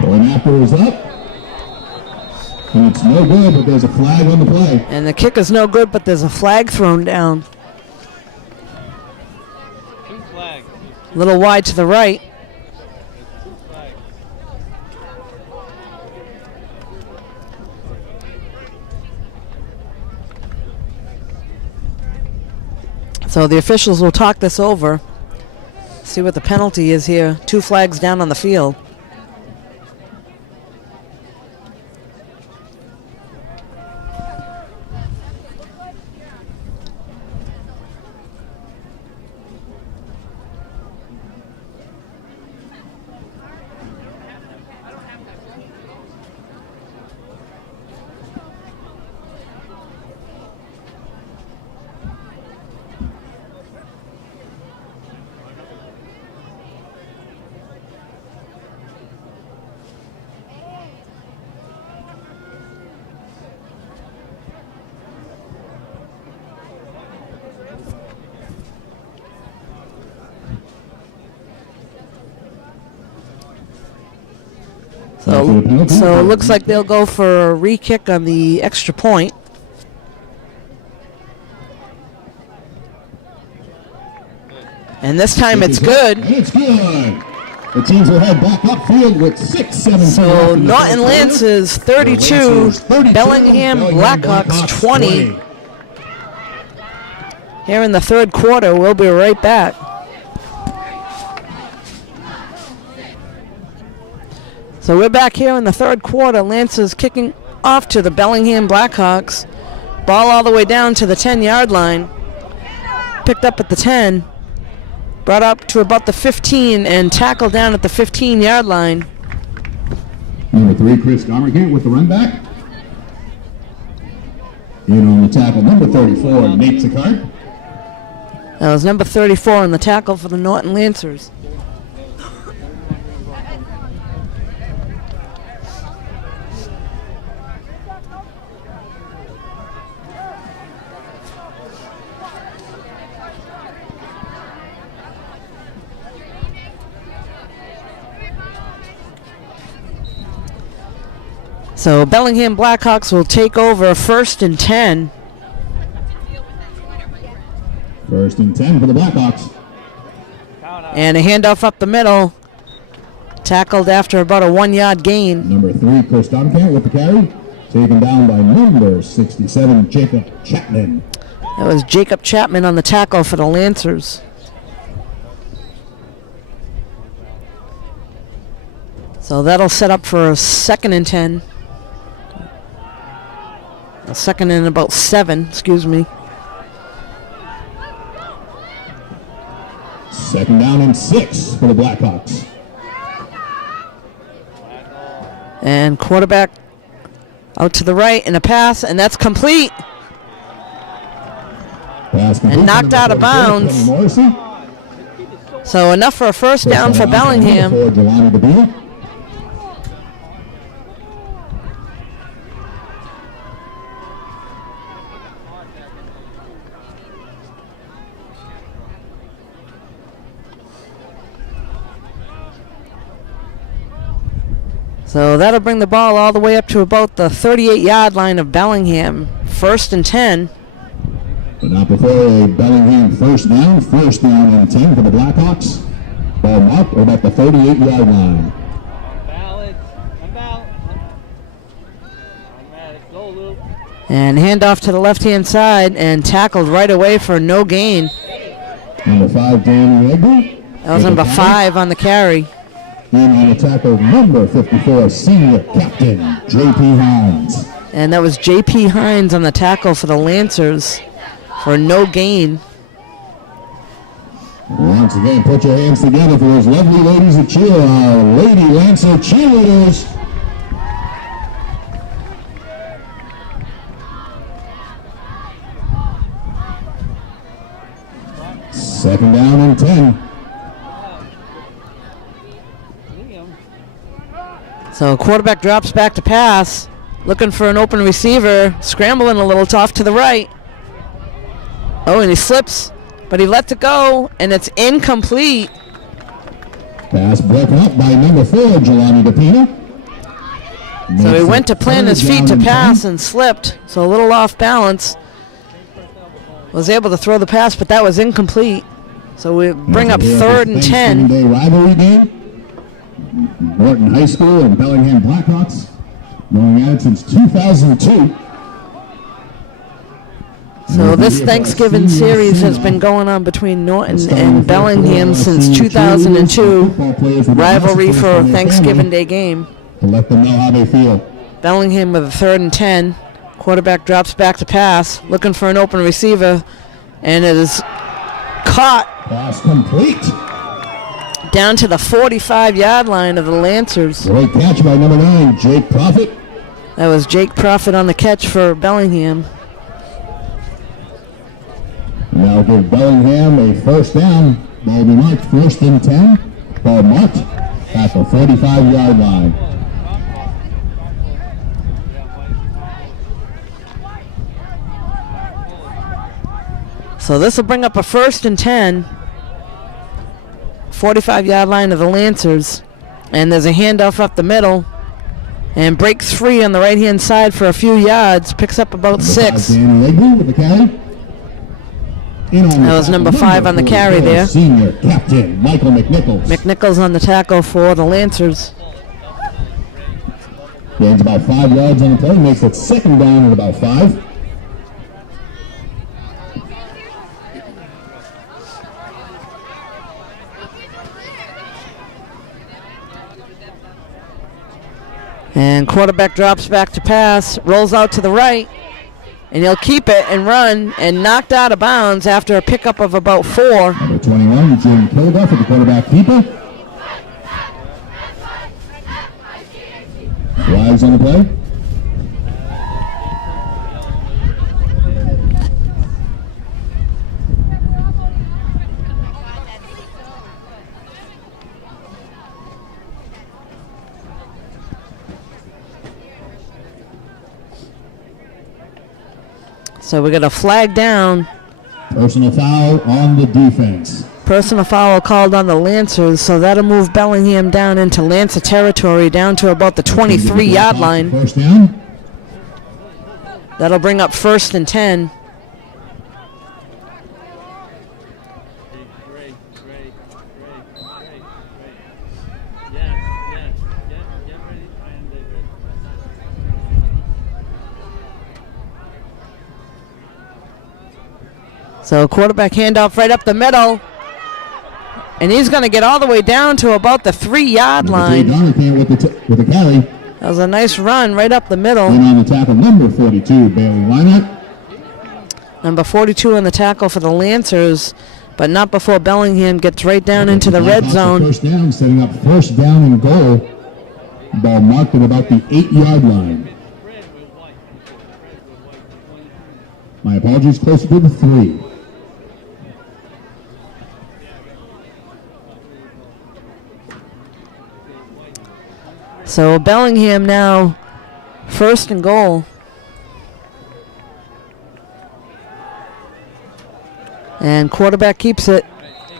Going after is up. And it's no good, but there's a flag on the play. And the kick is no good, but there's a flag thrown down. 2 flags. A little wide to the right. 2 flags. So the officials will talk this over. See what the penalty is here. 2 flags down on the field. So it looks like they'll go for a re-kick on the extra point. And this time it's good. It's good. The teams will head back upfield with 6-7. So Norton Lancers 32, Bellingham Blackhawks 20. Here in the third quarter, we'll be right back. So we're back here in the third quarter. Lancers kicking off to the Bellingham Blackhawks. Ball all the way down to the 10-yard line. Picked up at the 10. Brought up to about the 15 and tackled down at the 15-yard line. Number 3, Chris Gomerkamp with the run back. In on the tackle, number 34, Nate Sicard. That was number 34 on the tackle for the Norton Lancers. So Bellingham Blackhawks will take over 1st and 10. 1st and 10 for the Blackhawks. And a handoff up the middle. Tackled after about a 1-yard gain. Number 3, Chris Gomerkamp with the carry. Taken down by number 67, Jacob Chapman. That was Jacob Chapman on the tackle for the Lancers. So that'll set up for a 2nd and 10. A 2nd and about 7, excuse me. 2nd down and 6 for the Blackhawks. And quarterback out to the right in a pass, and that's complete. Pass complete And knocked out of bounds. Kenny Morrissey. So enough for a first down for Bellingham. For Jelani DeBeer. So that'll bring the ball all the way up to about the 38-yard line of Bellingham. 1st and 10. But not before a Bellingham first down. 1st down and 10 for the Blackhawks. Ball marked about the 38-yard line. And handoff to the left-hand side and tackled right away for no gain. Number 5, Danny Egger. That was number 5 on the carry. In on the tackle, number 54, senior captain, J.P. Hines. And that was J.P. Hines on the tackle for the Lancers for no gain. Once again, put your hands together for those lovely ladies that cheer, our Lady Lancer cheerleaders. Second down and 10. So quarterback drops back to pass, looking for an open receiver, scrambling a little off to the right. Oh, and he slips, but he lets it go, and it's incomplete. Pass broken up by number 4, Jelani DePina. So he went to plant his feet to pass and slipped, so a little off balance. Was able to throw the pass, but that was incomplete. So we bring up 3rd and 10. Day rivalry game. Norton High School and Bellingham Blackhawks going at it since 2002. So this Thanksgiving series has been going on between Norton and Bellingham since 2002. Rivalry for a Thanksgiving Day game. To let them know how they feel. Bellingham with a 3rd and 10. Quarterback drops back to pass, looking for an open receiver, and it is caught. Pass complete. Down to the 45-yard line of the Lancers. Great catch by number 9, Jake Profit. That was Jake Profit on the catch for Bellingham. Now give Bellingham a first down. Ball be marked 1st and 10. Ball marked at the 45-yard line. So this will bring up a 1st and 10. 45-yard line of the Lancers. And there's a handoff up the middle. And breaks free on the right-hand side for a few yards. Picks up about 6. Danny Egger with the carry. That was number 5 on the carry there. Senior captain Michael McNichols. McNichols on the tackle for the Lancers. Gains about 5 yards on the play, makes it second down at about 5. And quarterback drops back to pass, rolls out to the right, and he'll keep it and run, and knocked out of bounds after a pickup of about 4. Number 21, Jim Kilduff at the quarterback keeper. Flags on the play. So we got a flag down. Personal foul on the defense. Personal foul called on the Lancers, so that'll move Bellingham down into Lancer territory, down to about the 23-yard line. First down. That'll bring up 1st and 10. So quarterback handoff right up the middle. And he's going to get all the way down to about the 3-yard line. With the carry. That was a nice run right up the middle. And on the tackle, number 42, Bailey Weinert. Number 42 on the tackle for the Lancers, but not before Bellingham gets right down into the red zone. First down, setting up first down and goal. Ball marked at about the 8-yard line. My apologies, closer to the 3. So Bellingham now 1st and goal. And quarterback keeps it,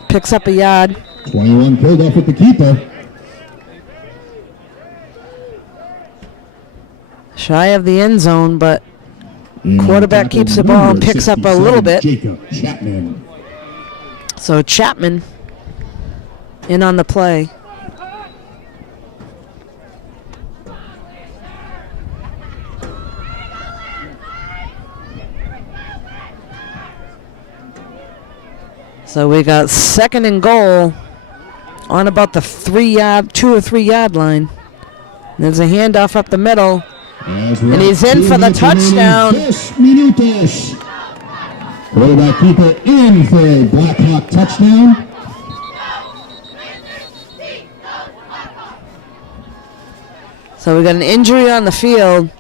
picks up a yard. 21 pulled off with the keeper. Shy of the end zone, but quarterback keeps the ball and picks up a little bit. Jacob Chapman. So Chapman in on the play. So we got 2nd and goal on about the 2 or 3 yard line. There's a handoff up the middle. And he's in for the touchdown. Quarterback keeper in for a Blackhawk touchdown. So we got an injury on the field,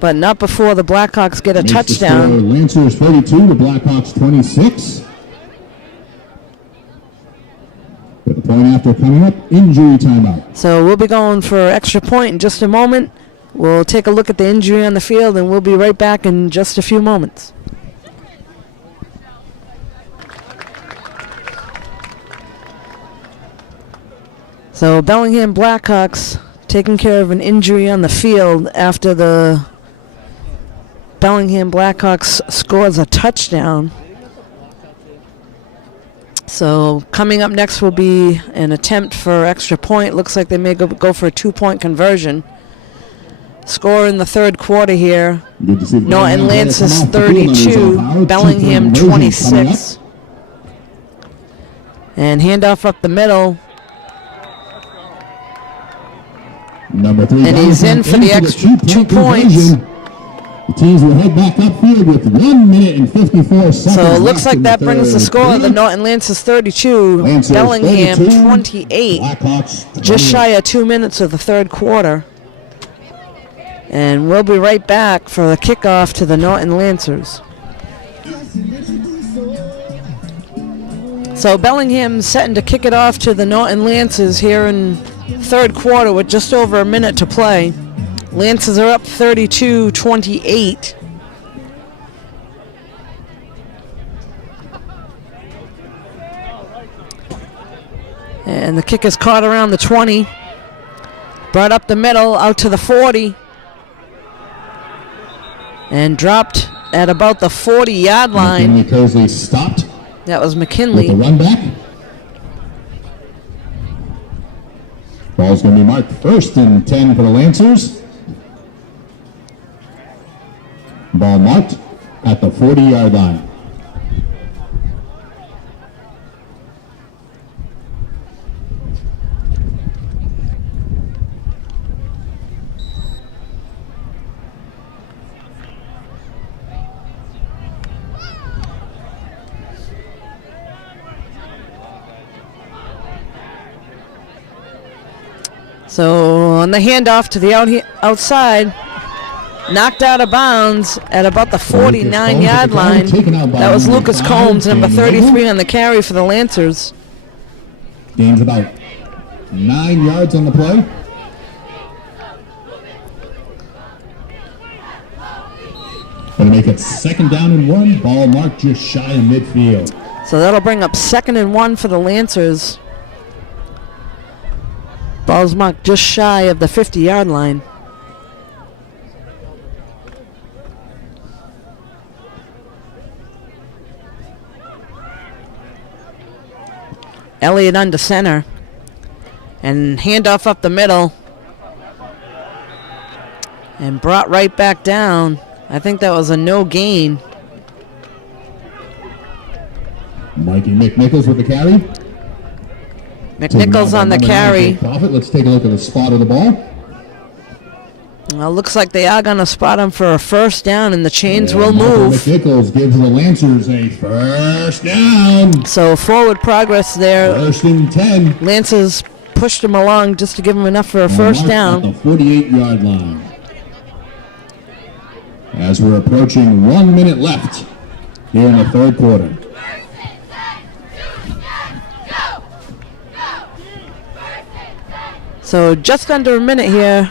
but not before the Blackhawks get a touchdown. Lancers 42, the Blackhawks 26. With the point after coming up, injury timeout. So we'll be going for extra point in just a moment. We'll take a look at the injury on the field, and we'll be right back in just a few moments. So Bellingham Blackhawks taking care of an injury on the field after the Bellingham Blackhawks scores a touchdown. So coming up next will be an attempt for extra point. Looks like they may go for a 2-point conversion. Score in the 3rd quarter here. Norton Lancers 32, Bellingham 26. And handoff up the middle. Number 3, and he's in for the extra 2 points. The teams will head back upfield with 1 minute and 54 seconds. So it looks like that brings the score of the Norton Lancers 32, Bellingham 28. Just shy of 2 minutes of the 3rd quarter. And we'll be right back for the kickoff to the Norton Lancers. So Bellingham's setting to kick it off to the Norton Lancers here in 3rd quarter with just over a minute to play. Lancers are up 32-28. And the kick is caught around the 20. Brought up the middle, out to the 40. And dropped at about the 40-yard line. McKinley Kersley stopped That was with the McKinley. run back. Ball's going to be marked 1st and 10 for the Lancers. Ball marked at the 40-yard line. So on the handoff to the outside, knocked out of bounds at about the 49-yard line. That was Lucas Combs, number 33 on the carry for the Lancers. Gains about 9 yards on the play. Going to make it 2nd down and 1. Ball marked just shy of midfield. So that'll bring up 2nd and 1 for the Lancers. Ball's marked just shy of the 50-yard line. Elliott under center. And handoff up the middle. And brought right back down. I think that was a no gain. Mikey McNichols with the carry. McNichols on the carry. Let's take a look at the spot of the ball. Well, looks like they are going to spot him for a 1st down, and the chains will move. McNichols gives the Lancers a 1st down. So forward progress there. 1st and 10. Lancers pushed him along just to give him enough for a 1st down. At the 48-yard line. As we're approaching 1 minute left here in the 3rd quarter. So just under a minute here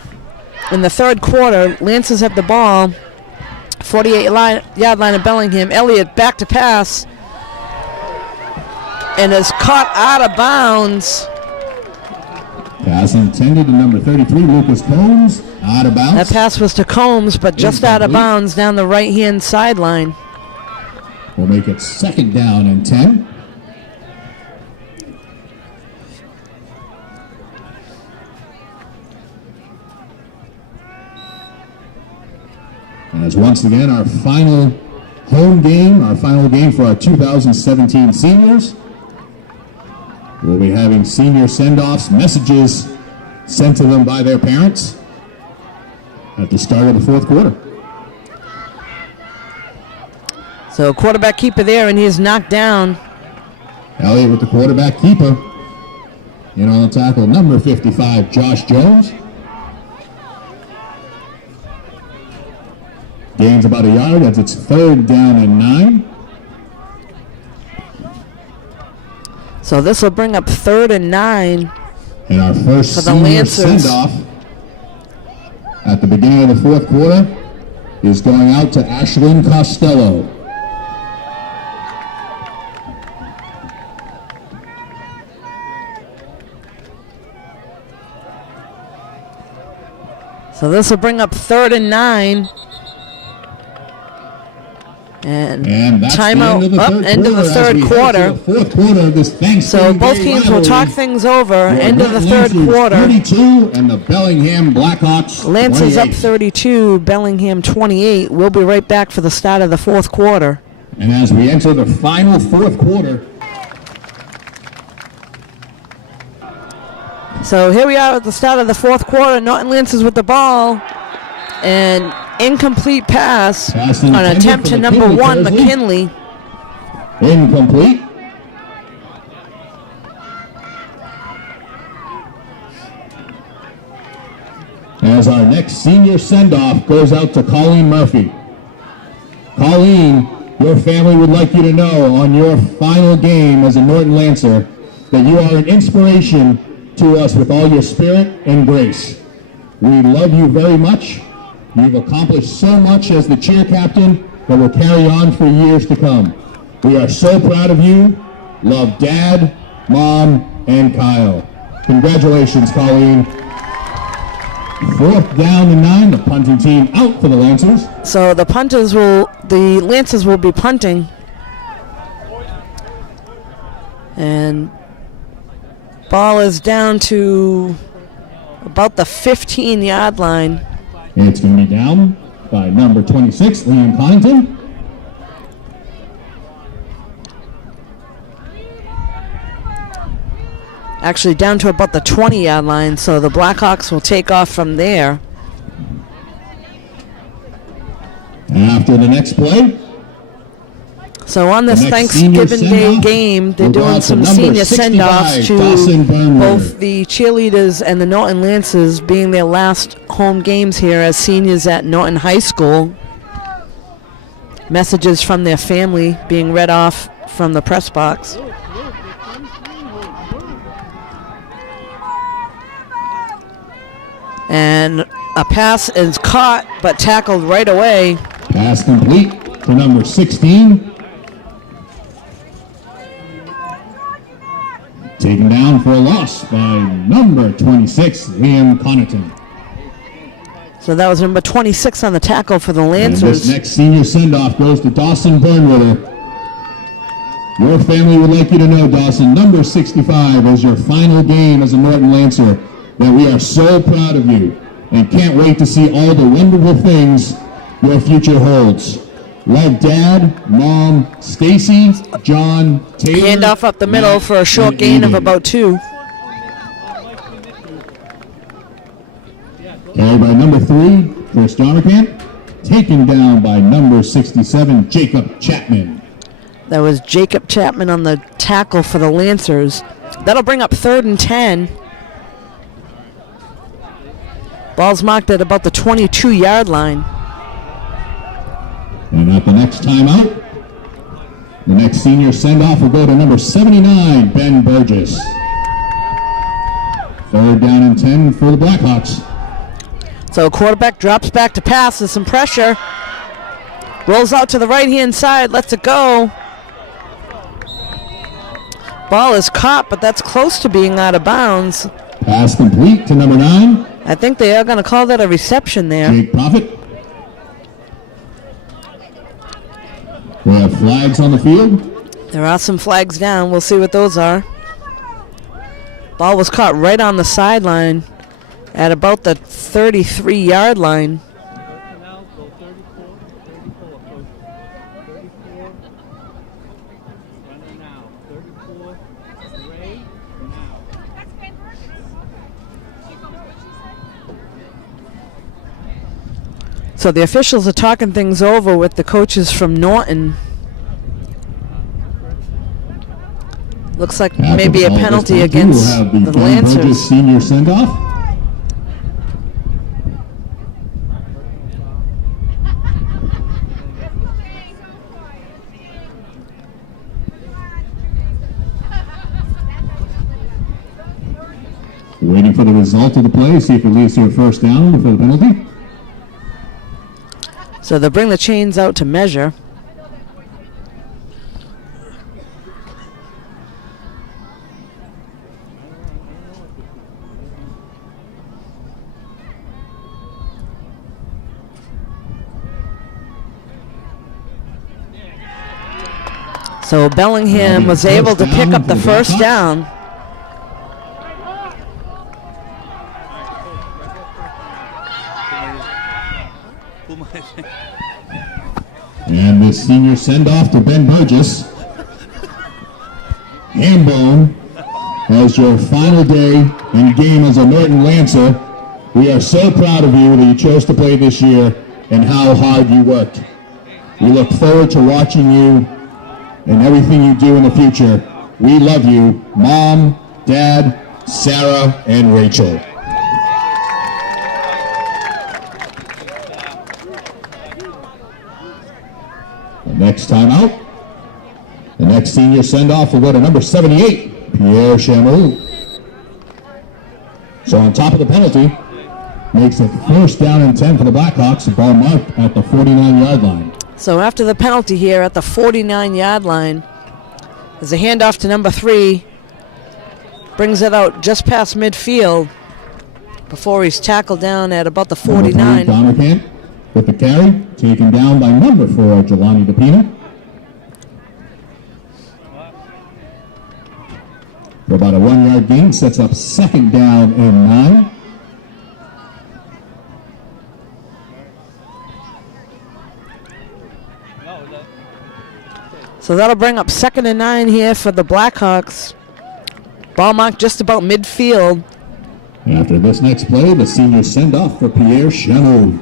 in the 3rd quarter. Lancers have the ball. 48-yard line of Bellingham. Elliott back to pass. And is caught out of bounds. Pass intended to number 33, Lucas Combs. Out of bounds. That pass was to Combs, but just out of bounds down the right-hand sideline. We'll make it 2nd down and 10. As once again, our final home game, our final game for our 2017 seniors. We'll be having senior send-offs, messages sent to them by their parents at the start of the 4th quarter. So quarterback keeper there, and he is knocked down. Elliott with the quarterback keeper. In on the tackle, number 55, Josh Jones. Gains about a yard as it's 3rd down and 9. So this will bring up 3rd and 9. And our first for the senior Lancers. send-off at the beginning of the 4th quarter is going out to Ashlyn Costello. So this will bring up 3rd and 9. And that's timeout end of the 3rd quarter. The 4th quarter of this Thanksgiving So both Day teams will rivalry. talk things over. Your End of the 3rd Lancers quarter. 32 and the Bellingham Blackhawks Lancers 28. up 32, Bellingham 28. We'll be right back for the start of the 4th quarter. And as we enter the final 4th quarter, So here we are at the start of the 4th quarter. Norton Lancers with the ball. And incomplete pass on attempt to number 1, McKinley. incomplete. As our next senior send-off goes out to Colleen Murphy. Colleen, your family would like you to know on your final game as a Norton Lancer that you are an inspiration to us with all your spirit and grace. We love you very much. You've accomplished so much as the cheer captain that will carry on for years to come. We are so proud of you. Love Dad, Mom, and Kyle. Congratulations, Colleen. 4th down and 9, the punting team out for the Lancers. So the Lancers will be punting. And ball is down to about the 15-yard line. And it's going to be down by number 26, Liam Connaughton. Actually down to about the 20-yard line, so the Blackhawks will take off from there. After the next play. So on this The next Thanksgiving senior Day send-off game, they're will go doing out to some number senior 65, send-offs to Dawson Burnwood. both the cheerleaders and the Norton Lancers, being their last home games here as seniors at Norton High School. Messages from their family being read off from the press box. And a pass is caught but tackled right away. Pass complete to number 16. Taken down for a loss by number 26, Liam Connaughton. So that was number 26 on the tackle for the And Lancers. this next senior send-off goes to Dawson Burnwood. Your family would like you to know, Dawson, number 65 is your final game as a Norton Lancer, that we are so proud of you and can't wait to see all the wonderful things your future holds. Love Dad, Mom, Stacy, John, Taylor. Handoff up the middle Matt, for a short and gain of Amy. about 2. Carried by number 3, Chris Jonathan. Taken down by number 67, Jacob Chapman. That was Jacob Chapman on the tackle for the Lancers. That'll bring up 3rd and 10. Ball's marked at about the 22-yard line. And at the next timeout, the next senior send-off will go to number 79, Ben Burgess. 3rd down and 10 for the Blackhawks. So quarterback drops back to pass with some pressure. Rolls out to the right-hand side, lets it go. Ball is caught, but that's close to being out of bounds. Pass complete to number 9, I think they are going to call that a reception there. Jake Profit. We have flags on the field. There are some flags down. We'll see what those are. Ball was caught right on the sideline at about the 33-yard line. So the officials are talking things over with the coaches from Norton. Looks like After maybe a all this penalty time, against we'll have the Ben Burgess Lancers. senior send-off. Waiting for the result of the play, see if it leads to a first down before the penalty. So they'll bring the chains out to measure. So Bellingham was able to pick up the first down. And this senior send-off to Ben Burgess. Hambone, as your final day and game as a Norton Lancer, we are so proud of you that you chose to play this year and how hard you worked. We look forward to watching you and everything you do in the future. We love you, Mom, Dad, Sarah, and Rachel. Next time out, the next senior send-off will go to number 78, Pierre Chameau. So on top of the penalty, makes it 1st down and 10 for the Blackhawks, the ball marked at the 49-yard line. So after the penalty here at the 49-yard line, there's a handoff to number 3. Brings it out just past midfield before he's tackled down at about the 49. Number 3, with the carry, taken down by number 4, Jelani DePina. for about a 1-yard gain. Sets up 2nd down and 9. So that'll bring up 2nd and 9 here for the Blackhawks. Ball marked just about midfield. After this next play, the senior send-off for Pierre Chameau.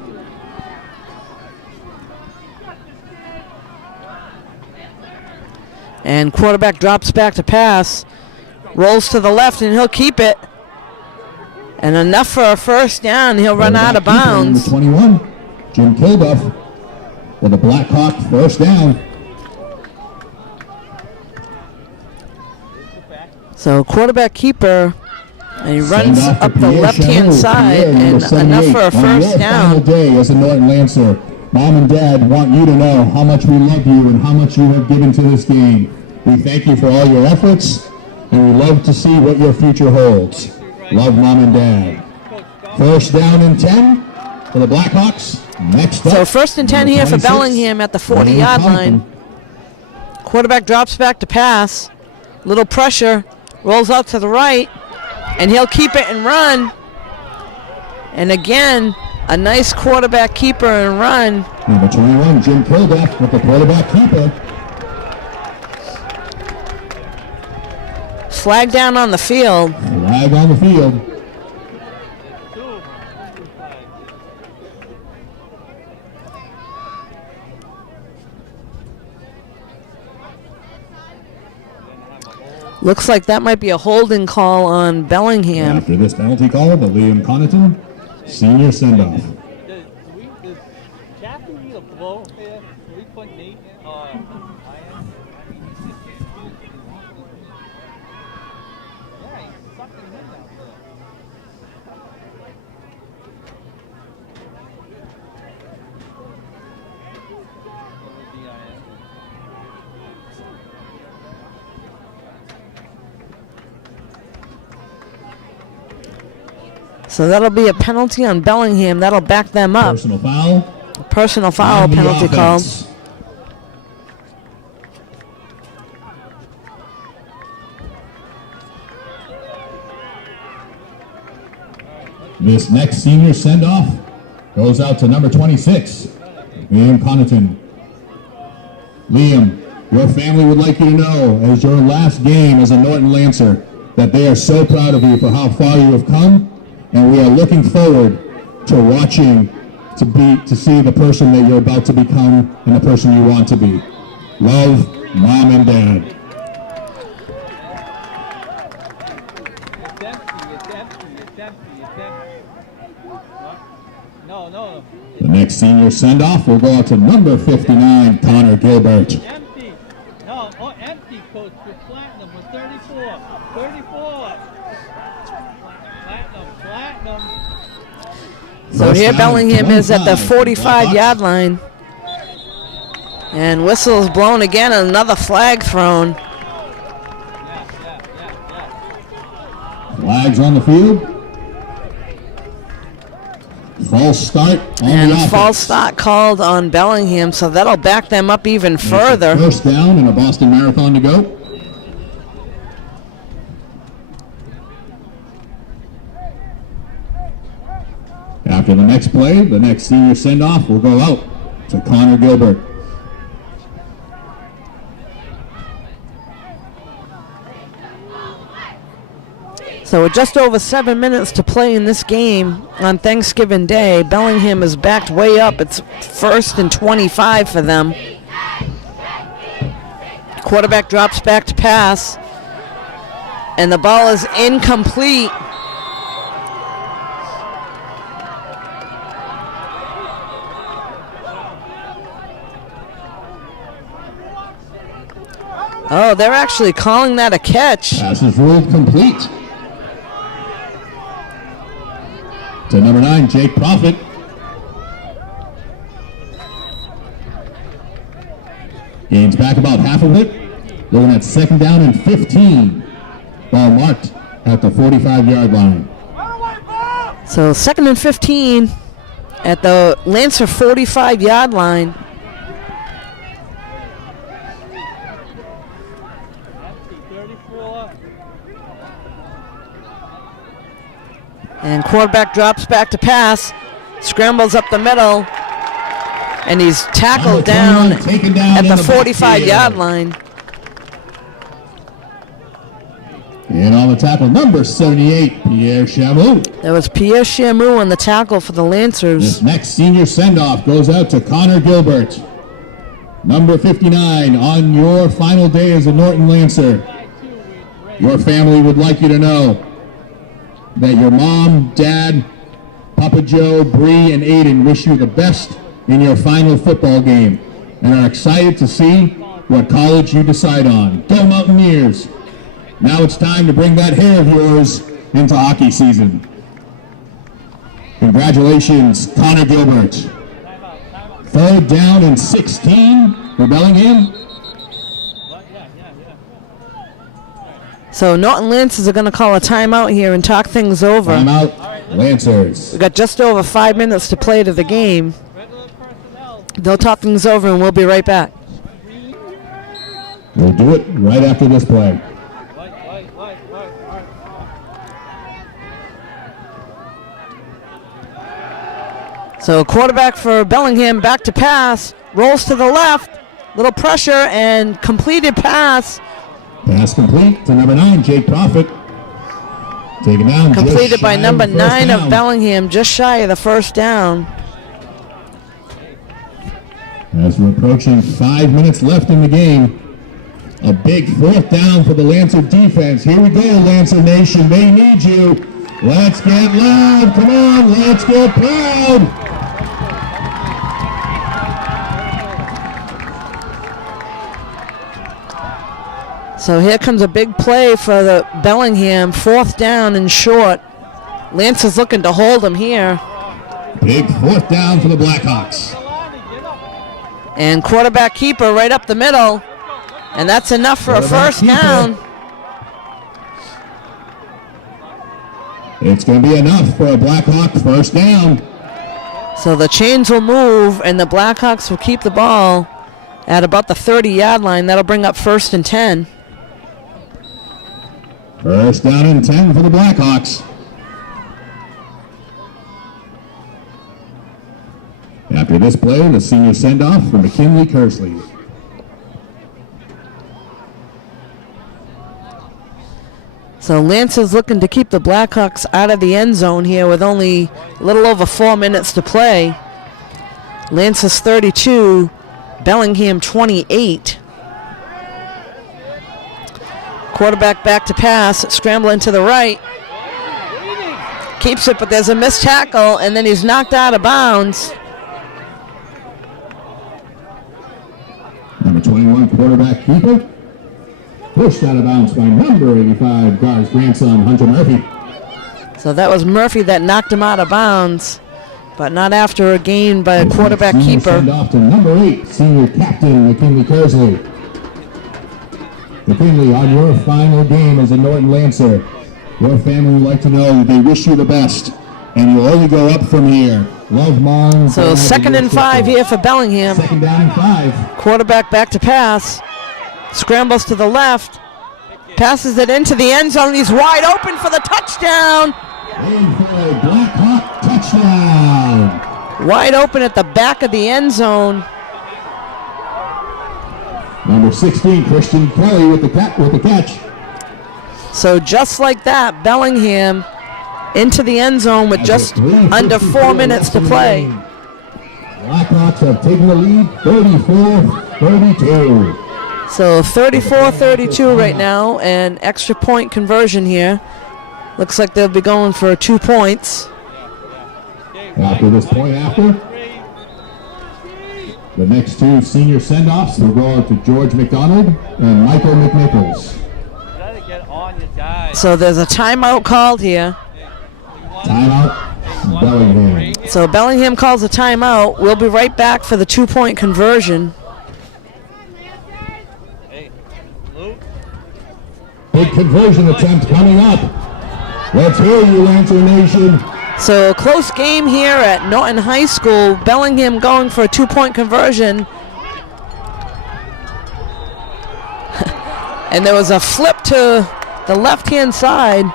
And quarterback drops back to pass. Rolls to the left, and he'll keep it. And enough for a 1st down. He'll run out of bounds. Number 21, Jim Kilduff for the Blackhawk 1st down. So quarterback keeper, and he runs up the left-hand side, and enough for a 1st down. Final day as a Norton Lancer, Mom and Dad want you to know how much we love you and how much you have given to this game. We thank you for all your efforts, and we love to see what your future holds. Love, Mom and Dad. 1st down and 10 for the Blackhawks. Next up, so 1st and 10 here for Bellingham at the 40-yard line. Quarterback drops back to pass. Little pressure. Rolls out to the right, and he'll keep it and run. And again, a nice quarterback keeper and run. Number 21, Jim Kilduff with the quarterback keeper. Flag down on the field. Flag on the field. Looks like that might be a holding call on Bellingham. After this penalty call, the Liam Connaughton senior send-off. Does Kathy need a blow here? We put Nate iron? Yeah, he's sucking him out there. So that'll be a penalty on Bellingham. That'll back them up. Personal foul. Personal foul penalty called. This next senior send-off goes out to number 26, Liam Connaughton. Liam, your family would like you to know, as your last game as a Norton Lancer, that they are so proud of you for how far you have come, and we are looking forward to watching to see the person that you're about to become and the person you want to be. Love, Mom and Dad. It's empty. No. The next senior send-off will go out to number 59, Connor Gilbert. Empty. No, empty, Coach, for Platinum with 34. 34. Platinum. So here Bellingham is at the 45-yard line. And whistle's blown again, and another flag thrown. Flags on the field. False start on And the a offense. false start called on Bellingham, so that'll back them up even further. 1st down and a Boston Marathon to go. After the next play, the next senior send-off will go out to Connor Gilbert. So with just over 7 minutes to play in this game on Thanksgiving Day, Bellingham is backed way up. It's 1st and 25 for them. Quarterback drops back to pass, and the ball is incomplete. Oh, they're actually calling that a catch. Pass is ruled complete. To number 9, Jake Profit. Gains back about half of it. Looking at 2nd down and 15. Ball marked at the 45-yard line. So 2nd and 15 at the Lancer 45-yard line. 34. And quarterback drops back to pass, scrambles up the middle, and he's tackled down at the 45-yard line. And on the tackle, number 78, Pierre Chameau. That was Pierre Chameau on the tackle for the Lancers. This next senior send-off goes out to Connor Gilbert. Number 59, on your final day as a Norton Lancer, your family would like you to know that your mom, dad, Papa Joe, Bree, and Aiden wish you the best in your final football game and are excited to see what college you decide on. Go Mountaineers! Now it's time to bring that hair of yours into hockey season. Congratulations, Connor Gilbert. 3rd down and 16 for Bellingham. So Norton Lancers are going to call a timeout here and talk things over. Timeout, Lancers. We've got just over 5 minutes to play to the game. They'll talk things over and we'll be right back. We'll do it right after this play. So quarterback for Bellingham back to pass, rolls to the left, little pressure and completed pass. Pass complete to number 9, Jake Profit. Taken down. Completed by number 9 down. of Bellingham, just shy of the first down. As we're approaching 5 minutes left in the game, a big 4th down for the Lancer defense. Here we go, Lancer Nation. They need you. Let's get loud. Come on, let's get proud. So here comes a big play for the Bellingham, 4th down and short. Lancers looking to hold him here. Big 4th down for the Blackhawks. And quarterback keeper right up the middle. And that's enough for a first down. It's going to be enough for a Blackhawk first down. So the chains will move and the Blackhawks will keep the ball at about the 30-yard line. That'll bring up 1st and 10. First down and 10 for the Blackhawks. After this play, the senior send-off for McKinley Kersley. So Lancers looking to keep the Blackhawks out of the end zone here with only a little over 4 minutes to play. Lancers 32, Bellingham 28. Quarterback back to pass, scrambling to the right. Keeps it, but there's a missed tackle, and then he's knocked out of bounds. Number 21, quarterback keeper. Pushed out of bounds by number 85, Gar's grandson, Hunter Murphy. So that was Murphy that knocked him out of bounds, but not after a gain by a quarterback keeper. Send off to number 8, senior captain, McKinley Kersley. McKinley, on your final game as a Norton Lancer, your family would like to know they wish you the best, and you'll only go up from here. Love, Mom. So 2nd and 5 here for Bellingham. 2nd down and 5. Quarterback back to pass. Scrambles to the left. Passes it into the end zone. He's wide open for the touchdown. In for a Blackhawk touchdown. Wide open at the back of the end zone. Number 16, Christian Kelly with the catch. So just like that, Bellingham into the end zone with just under 4 minutes to play. Blackhawks have taken the lead, 34-32. So 34-32 right now, and extra point conversion here. Looks like they'll be going for 2 points. After this point the next 2 senior send-offs will go out to George McDonald and Michael McNichols. So there's a timeout called here. Timeout, Bellingham. So Bellingham calls a timeout. We'll be right back for the 2-point conversion. Big conversion attempt coming up. Let's hear you, Lancer Nation. So a close game here at Norton High School. Bellingham going for a 2-point conversion. And there was a flip to the left-hand side.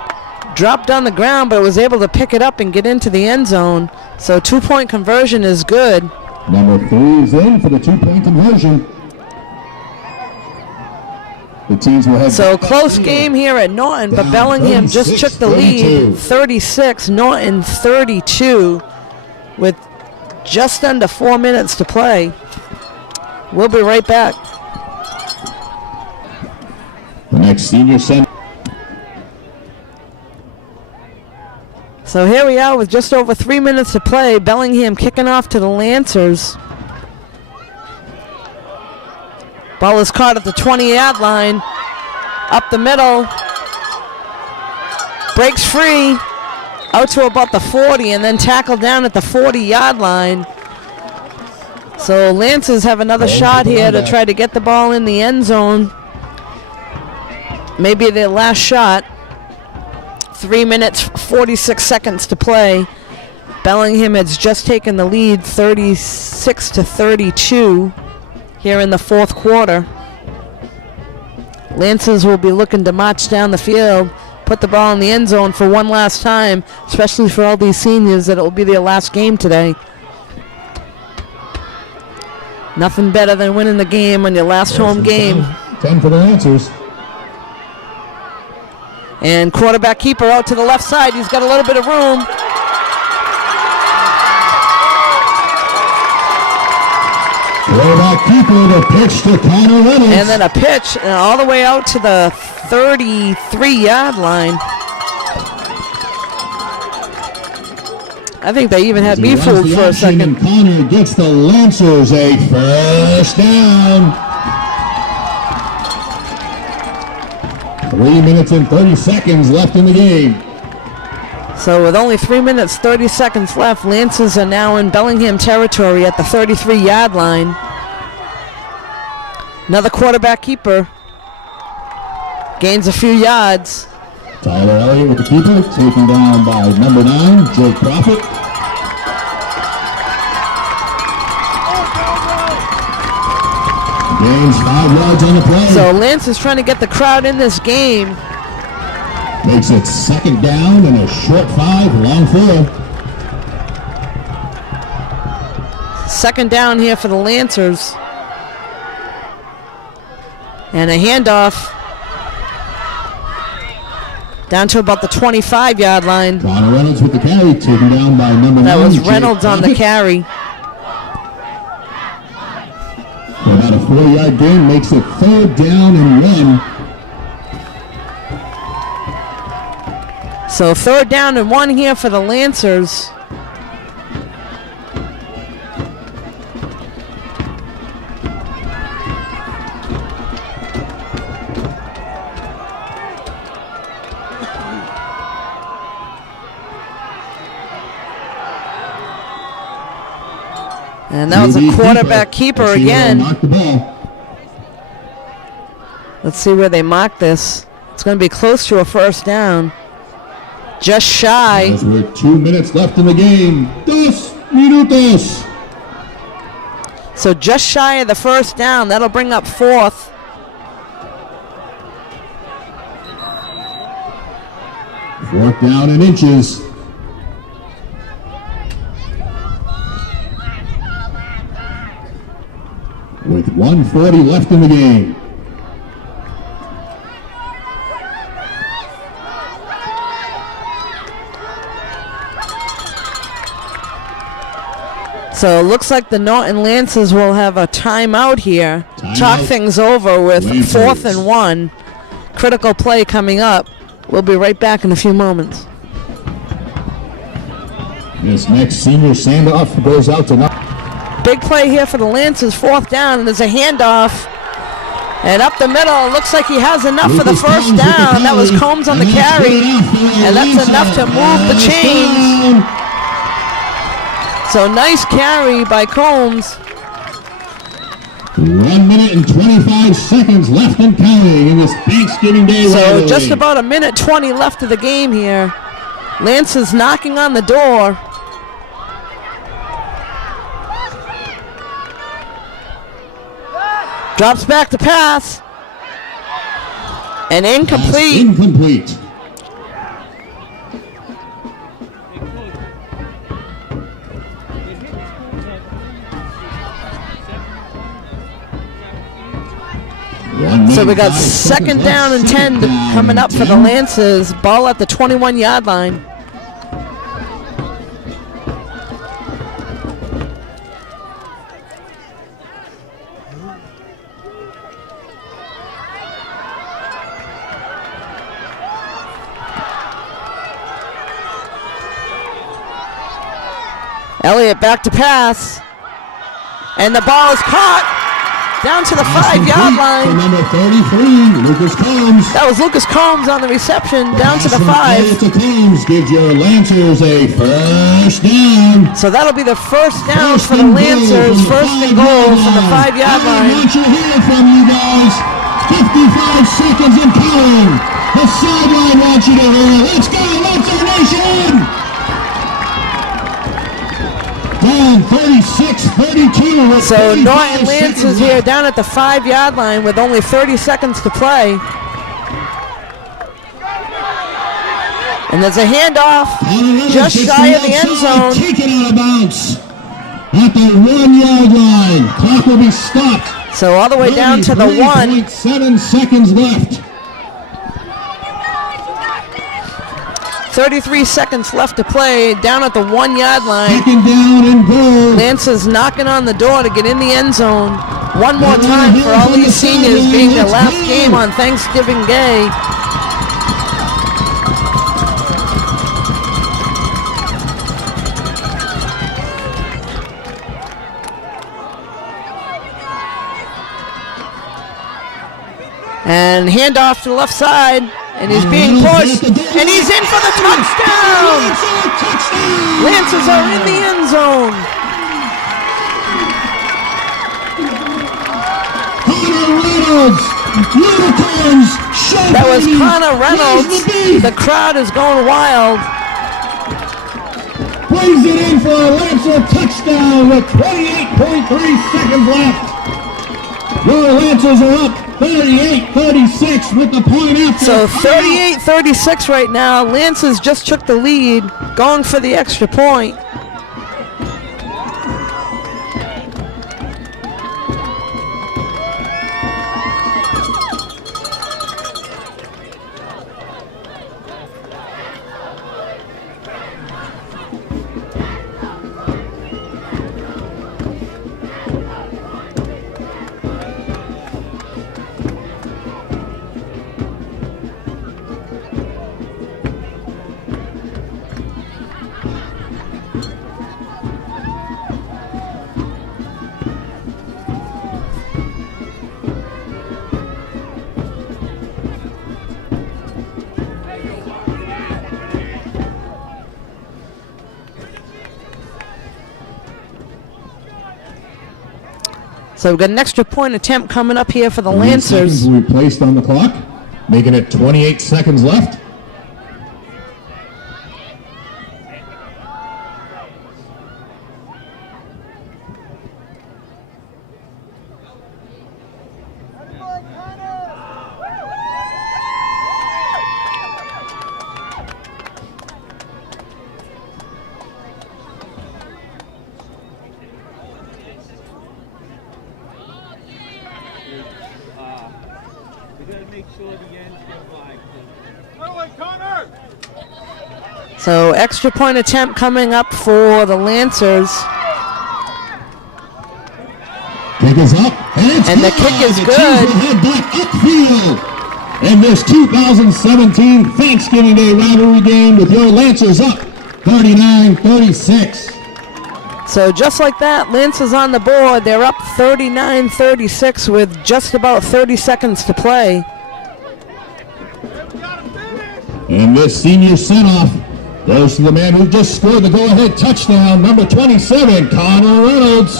Dropped on the ground, but was able to pick it up and get into the end zone. So 2-point conversion is good. Number 3 is in for the 2-point conversion. The teams will head So back close up game here at Norton, but Down Bellingham just took the lead. 36-32. 36, Norton 32, with just under 4 minutes to play. We'll be right back. The next senior center. So here we are with just over 3 minutes to play. Bellingham kicking off to the Lancers. Ball is caught at the 20-yard line. Up the middle. Breaks free. Out to about the 40 and then tackled down at the 40-yard line. So Lancers have another shot here to try to get the ball in the end zone. Maybe their last shot. 3 minutes, 46 seconds to play. Bellingham has just taken the lead 36-32 here in the fourth quarter. Lancers will be looking to march down the field, put the ball in the end zone for one last time, especially for all these seniors that it will be their last game today. Nothing better than winning the game on your last home game. 10 for the Lancers. And quarterback keeper out to the left side. He's got a little bit of room. Quarterback keeper, the pitch to Connor Reynolds. And then a pitch all the way out to the 33-yard line. I think they even had me fooled for a second. And Connor gets the Lancers a first down. 3 minutes and 30 seconds left in the game. So with only 3 minutes, 30 seconds left, Lancers are now in Bellingham territory at the 33-yard line. Another quarterback keeper. Gains a few yards. Tyler Elliott with the keeper, taken down by number 9, Jake Prophet. Gains 5 yards on the play. So Lancers trying to get the crowd in this game. Makes it second down and a short 5, long 4. Second down here for the Lancers. And a handoff down to about the 25-yard line. Connor Reynolds with the carry, taken down by number 9. That was Jake Reynolds on the Prophet. carry. For about a 4-yard gain, makes it third down and 1. So third down and 1 here for the Lancers. And that was a quarterback keeper again. Let's see where they mark this. It's going to be close to a first down. Just shy. As we're 2 minutes left in the game. 2 minutos. So just shy of the first down. That'll bring up fourth. Fourth down and inches. With 1:40 left in the game. So it looks like the Norton Lancers will have a timeout here. Talk things over with Lancers. 4th and 1. Critical play coming up. We'll be right back in a few moments. This next senior standoff goes out to Big play here for the Lancers, 4th down, and there's a handoff. And up the middle, looks like he has enough for the Lucas first Combs with the down. That was carry. Combs on the And that's carry. good enough for the And that's enough to move the Lancers. chains. So nice carry by Combs. 1 minute and 25 seconds left and counting in this Thanksgiving Day So rivalry. just about a minute 20 left of the game here. Lancers knocking on the door. Drops back to pass. And Pass incomplete. incomplete. So we got second down and 10 coming up for the Lancers. Ball at the 21-yard line. Elliott back to pass. And the ball is caught down to the 5-yard line. Number 33, Lucas Combs. That was Lucas Combs on the reception, down to the 5. To Combs gives your Lancers a first down. So that'll be the first down for the Lancers. First and goal from the 5-yard line. I want you to hear from you guys. 55 seconds and counting. The sideline wants you to hear. Let's go, Lancer Nation! Down 36-32. So Norton Lancers here down at the 5-yard line with only 30 seconds to play. And there's a handoff just shy of the end zone. Taken out of bounds at the 1-yard line. Clock will be stopped. So all the way down to the 1. 7 seconds left. 33 seconds left to play down at the 1-yard line. Second down and goal. Lancers knocking on the door to get in the end zone. One more time for all these seniors being their last game on Thanksgiving Day. And handoff to the left side. And he's being pushed, and he's in for the touchdown! Lancers are in the end zone. Connor Reynolds, Unicorns, that was Connor Reynolds. The crowd is going wild. Brings it in for a Lancer touchdown with 28.3 seconds left. Your Lancers are up 38-36 with the point after. So 38-36 right now. Lancers just took the lead, going for the extra point. So we've got an extra point attempt coming up here for the Lancers. Seconds will be placed on the clock, making it 28 seconds left. So extra point attempt coming up for the Lancers. Kick is up, and the kick is good. Head back upfield in this 2017 Thanksgiving Day rivalry game with your Lancers up 39-36. So just like that, Lancers on the board. They're up 39-36 with just about 30 seconds to play. And this senior send-off goes to the man who just scored the go-ahead touchdown, number 27, Connor Reynolds.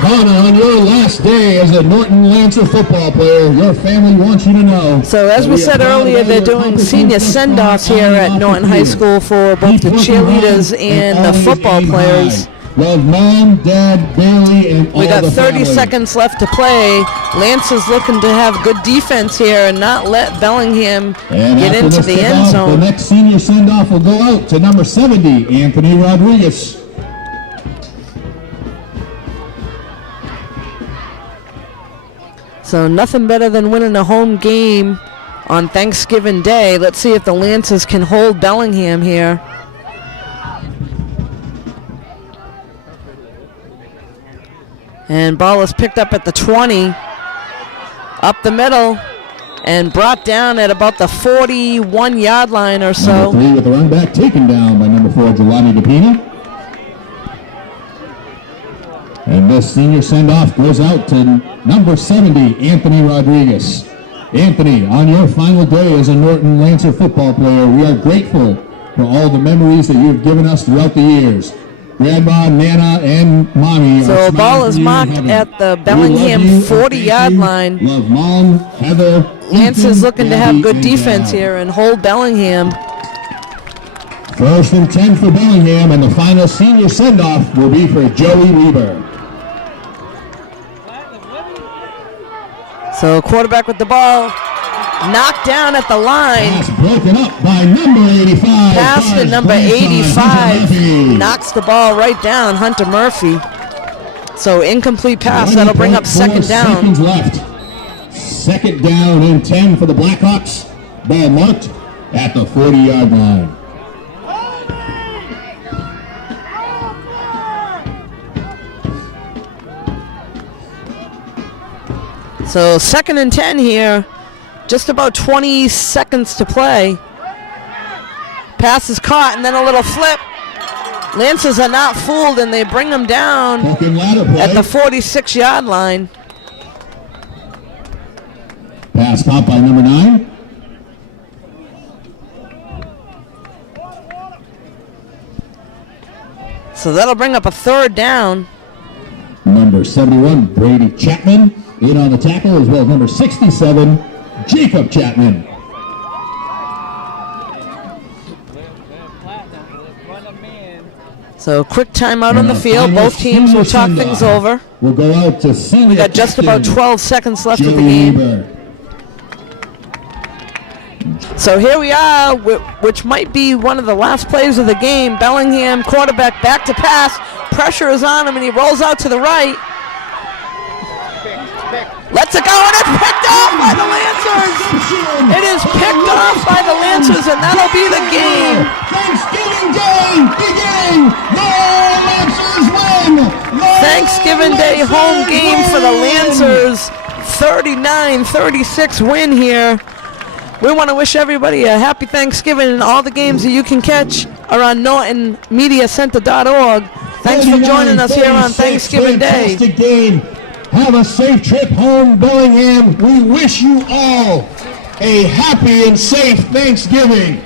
Connor, on your last day as a Norton Lancer football player, your family wants you to know. So as we said earlier, they're doing senior send-offs here at Norton High School for both the cheerleaders and the football players. Love Mom, Dad, Bailey, and all We got the 30 family. seconds left to play. Lance is looking to have good defense here and not let Bellingham And get after into this the end kickoff, zone. The next senior send-off will go out to number 70, Anthony Rodriguez. So nothing better than winning a home game on Thanksgiving Day. Let's see if the Lancers can hold Bellingham here. And ball is picked up at the 20, up the middle, and brought down at about the 41-yard line or so. Number 3 with the run back, taken down by number 4, Giovanni DePina. And this senior send-off goes out to number 70, Anthony Rodriguez. Anthony, on your final day as a Norton Lancer football player, we are grateful for all the memories that you've given us throughout the years. Grandma, Nana, and Mommy. So a ball is marked at the Bellingham 40-yard line. Love Mom, Heather. Lance is looking to have Abby, good and defense Dad. here and hold Bellingham. 1st and 10 for Bellingham, and the final senior send-off will be for Joey Lieber. So quarterback with the ball, knocked down at the line. Pass broken up by number 85. Pass to number 85, knocks the ball right down, Hunter Murphy. So incomplete pass, that'll bring up 2nd down. Seconds left. 2nd down and 10 for the Blackhawks. Ball marked at the 40-yard line. So 2nd and 10 here, just about 20 seconds to play. Pass is caught and then a little flip. Lancers are not fooled and they bring him down Hook and ladder play. at the 46-yard line. Pass caught by number 9. So that'll bring up a 3rd down. Number 71, Brady Chapman, in on the tackle, as well as number 67, Jacob Chapman. So quick timeout on the field. Both teams will talk things over. We'll go out to senior We got just about captain, 12 seconds left of the Joey game. Lieber. So here we are, which might be one of the last plays of the game. Bellingham, quarterback, back to pass. Pressure is on him, and he rolls out to the right. Lets it go, and it's picked off by the Lancers. It is picked off by the Lancers, and that'll be the game. Thanksgiving Day begin. The Lancers win. Thanksgiving Day home game for the Lancers. 39-36 win here. We want to wish everybody a happy Thanksgiving, and all the games that you can catch are on NortonMediaCenter.org. Thanks for joining us here on Thanksgiving Day. Fantastic game. Have a safe trip home, Bellingham. We wish you all a happy and safe Thanksgiving.